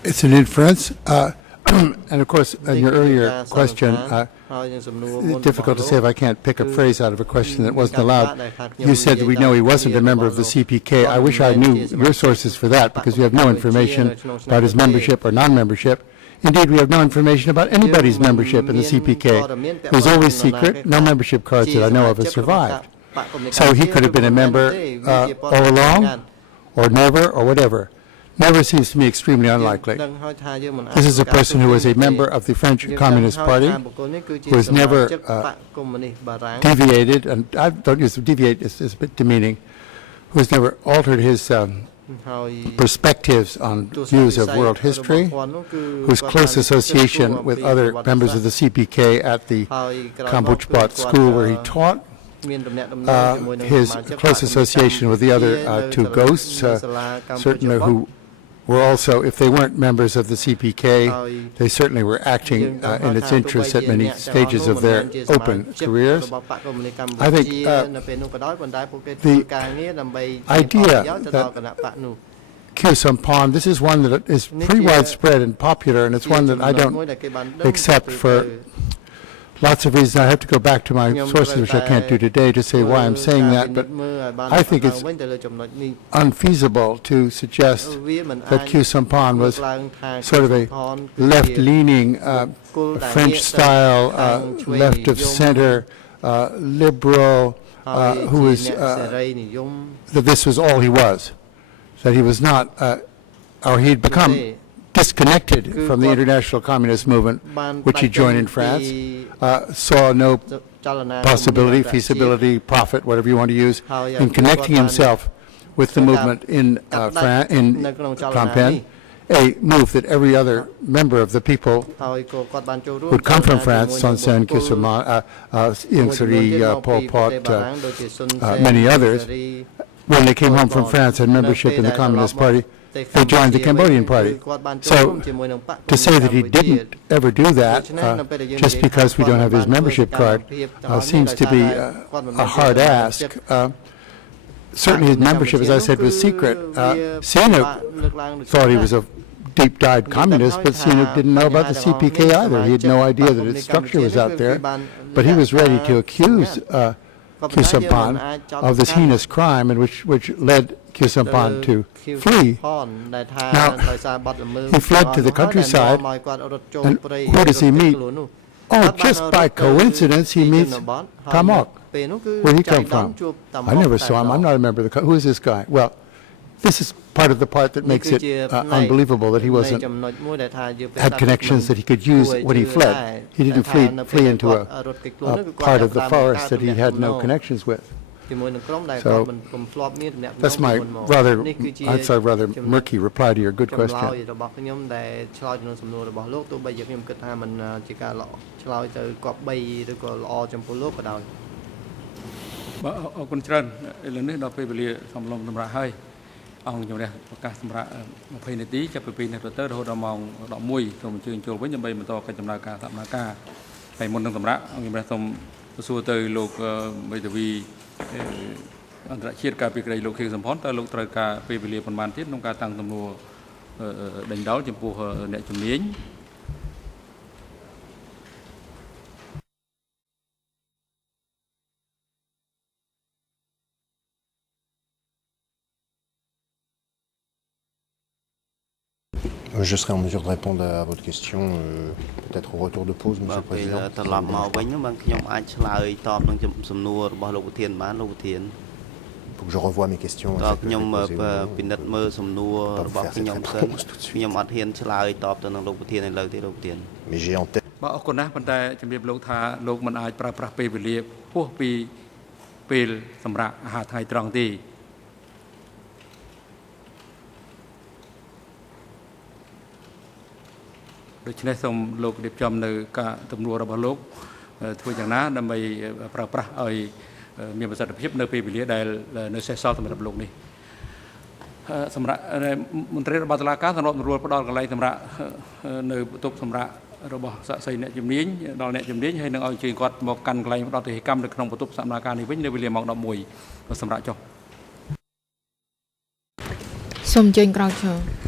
It's an inference. And of course, in your earlier question, it's difficult to say if I can't pick a phrase out of a question that wasn't allowed. You said that we know he wasn't a member of the CPK. I wish I knew your sources for that, because we have no information about his membership or non-membership. Indeed, we have no information about anybody's membership in the CPK. It was always secret. No membership cards that I know of have survived. So he could have been a member all along, or never, or whatever. Never seems to me extremely unlikely. This is a person who was a member of the French Communist Party, who has never deviated, and I don't use deviate, it's a bit demeaning, who has never altered his perspectives on views of world history, whose close association with other members of the CPK at the Kampuchpat school where he taught, his close association with the other two ghosts, certainly who were also, if they weren't members of the CPK, they certainly were acting in its interests at many stages of their open careers. I think the idea that Khieu-Samphan, this is one that is pretty widespread and popular, and it's one that I don't accept for lots of reasons. I have to go back to my sources, which I can't do today, to say why I'm saying that, but I think it's unfeasible to suggest that Khieu-Samphan was sort of a left-leaning, French-style, left-of-center, liberal, who was, that this was all he was, that he was not, or he'd become disconnected from the international communist movement, which he joined in France, saw no possibility, feasibility, profit, whatever you want to use, in connecting himself with the movement in Phnom Penh, a move that every other member of the people who'd come from France, Son Sen, Khieu Samphan, Ieng Sary, Pol Pot, many others, when they came home from France, had membership in the Communist Party, they joined the Cambodian Party. So to say that he didn't ever do that just because we don't have his membership card seems to be a hard ask. Certainly his membership, as I said, was secret. Sihanouk thought he was a deep-dyed communist, but Sihanouk didn't know about the CPK either. He had no idea that its structure was out there. But he was ready to accuse Khieu-Samphan of this heinous crime, and which led Khieu-Samphan to flee. Now, he fled to the countryside, and who does he meet? Oh, just by coincidence, he meets Tamok. Where he come from? I never saw him. I'm not a member of the... Who is this guy? Well, this is part of the part that makes it unbelievable that he had connections that he could use when he fled. He didn't flee into a part of the forest that he had no connections with. So that's my rather murky reply to your good question. អរគុណច្រើនឥឡូវនេះដល់ពេលវេលាសំឡុំសម្រាប់ហើយអង្គជំនះប្រកាសសម្រាប់20នាទីចាប់ពី2នាទីទៅរហូតដល់ម៉ោង11សូមអញ្ជើញចូលវិញដើម្បីបន្តកិច្ចដំណើរការសកម្មភាពហើយមុននឹងសម្រាប់អង្គជំនះសូមសួរទៅលោកមេធាវីអន្តរជាតិការពីក្តីលោកខៀវសំផនតើលោកត្រូវការពេលវេលាប៉ុន្មានទៀតក្នុងការតាំងសំណួរដេញដោលចំពោះអ្នកជំនាញJe serai en mesure de répondre à votre question peut-être au retour de pause, Monsieur le Président. ត្រឡប់មកវិញបាទខ្ញុំអាចឆ្លើយតបនឹងសំណួររបស់លោកប្រធានបានលោកប្រធាន Faut que je revoie mes questions. ខ្ញុំពិនិត្យមើលសំណួររបស់ខ្ញុំសិនខ្ញុំអត់ហ៊ានឆ្លើយតបទៅនឹងលោកប្រធានឥឡូវទេលោកប្រធាន Mais j'ai en tête បាទអរគុណណាស់ប៉ុន្តែជំរាបលោកថាលោកមិនអាចប្រើប្រាស់ពេលវេលាហួសពីពេលសម្រាប់អាហារថ្ងៃត្រង់ទេដូច្នេះសូមលោករៀបចំនៅការទំនួលរបស់លោកធ្វើយ៉ាងណាដើម្បីប្រើប្រាស់ឲ្យមានប្រសិទ្ធភាពនៅពេលវេលាដែលនៅសេសសល់សម្រាប់លោកនេះសម្រាប់មន្ត្រីរបស់តុលាការសម្រាប់ទទួលផ្ដល់កន្លែងសម្រាប់នៅបន្ទប់សម្រាប់របស់សាក្សីអ្នកជំនាញដល់អ្នកជំនាញហើយនឹងឲ្យជួយគាត់មកកាន់កន្លែងផ្ដល់ទិដ្ឋាកម្មនៅក្នុងបន្ទប់សកម្មភាពនេះវិញនៅវេលាម៉ោង11សម្រាប់ចុះសូមអញ្ជើញក្រោយឈរ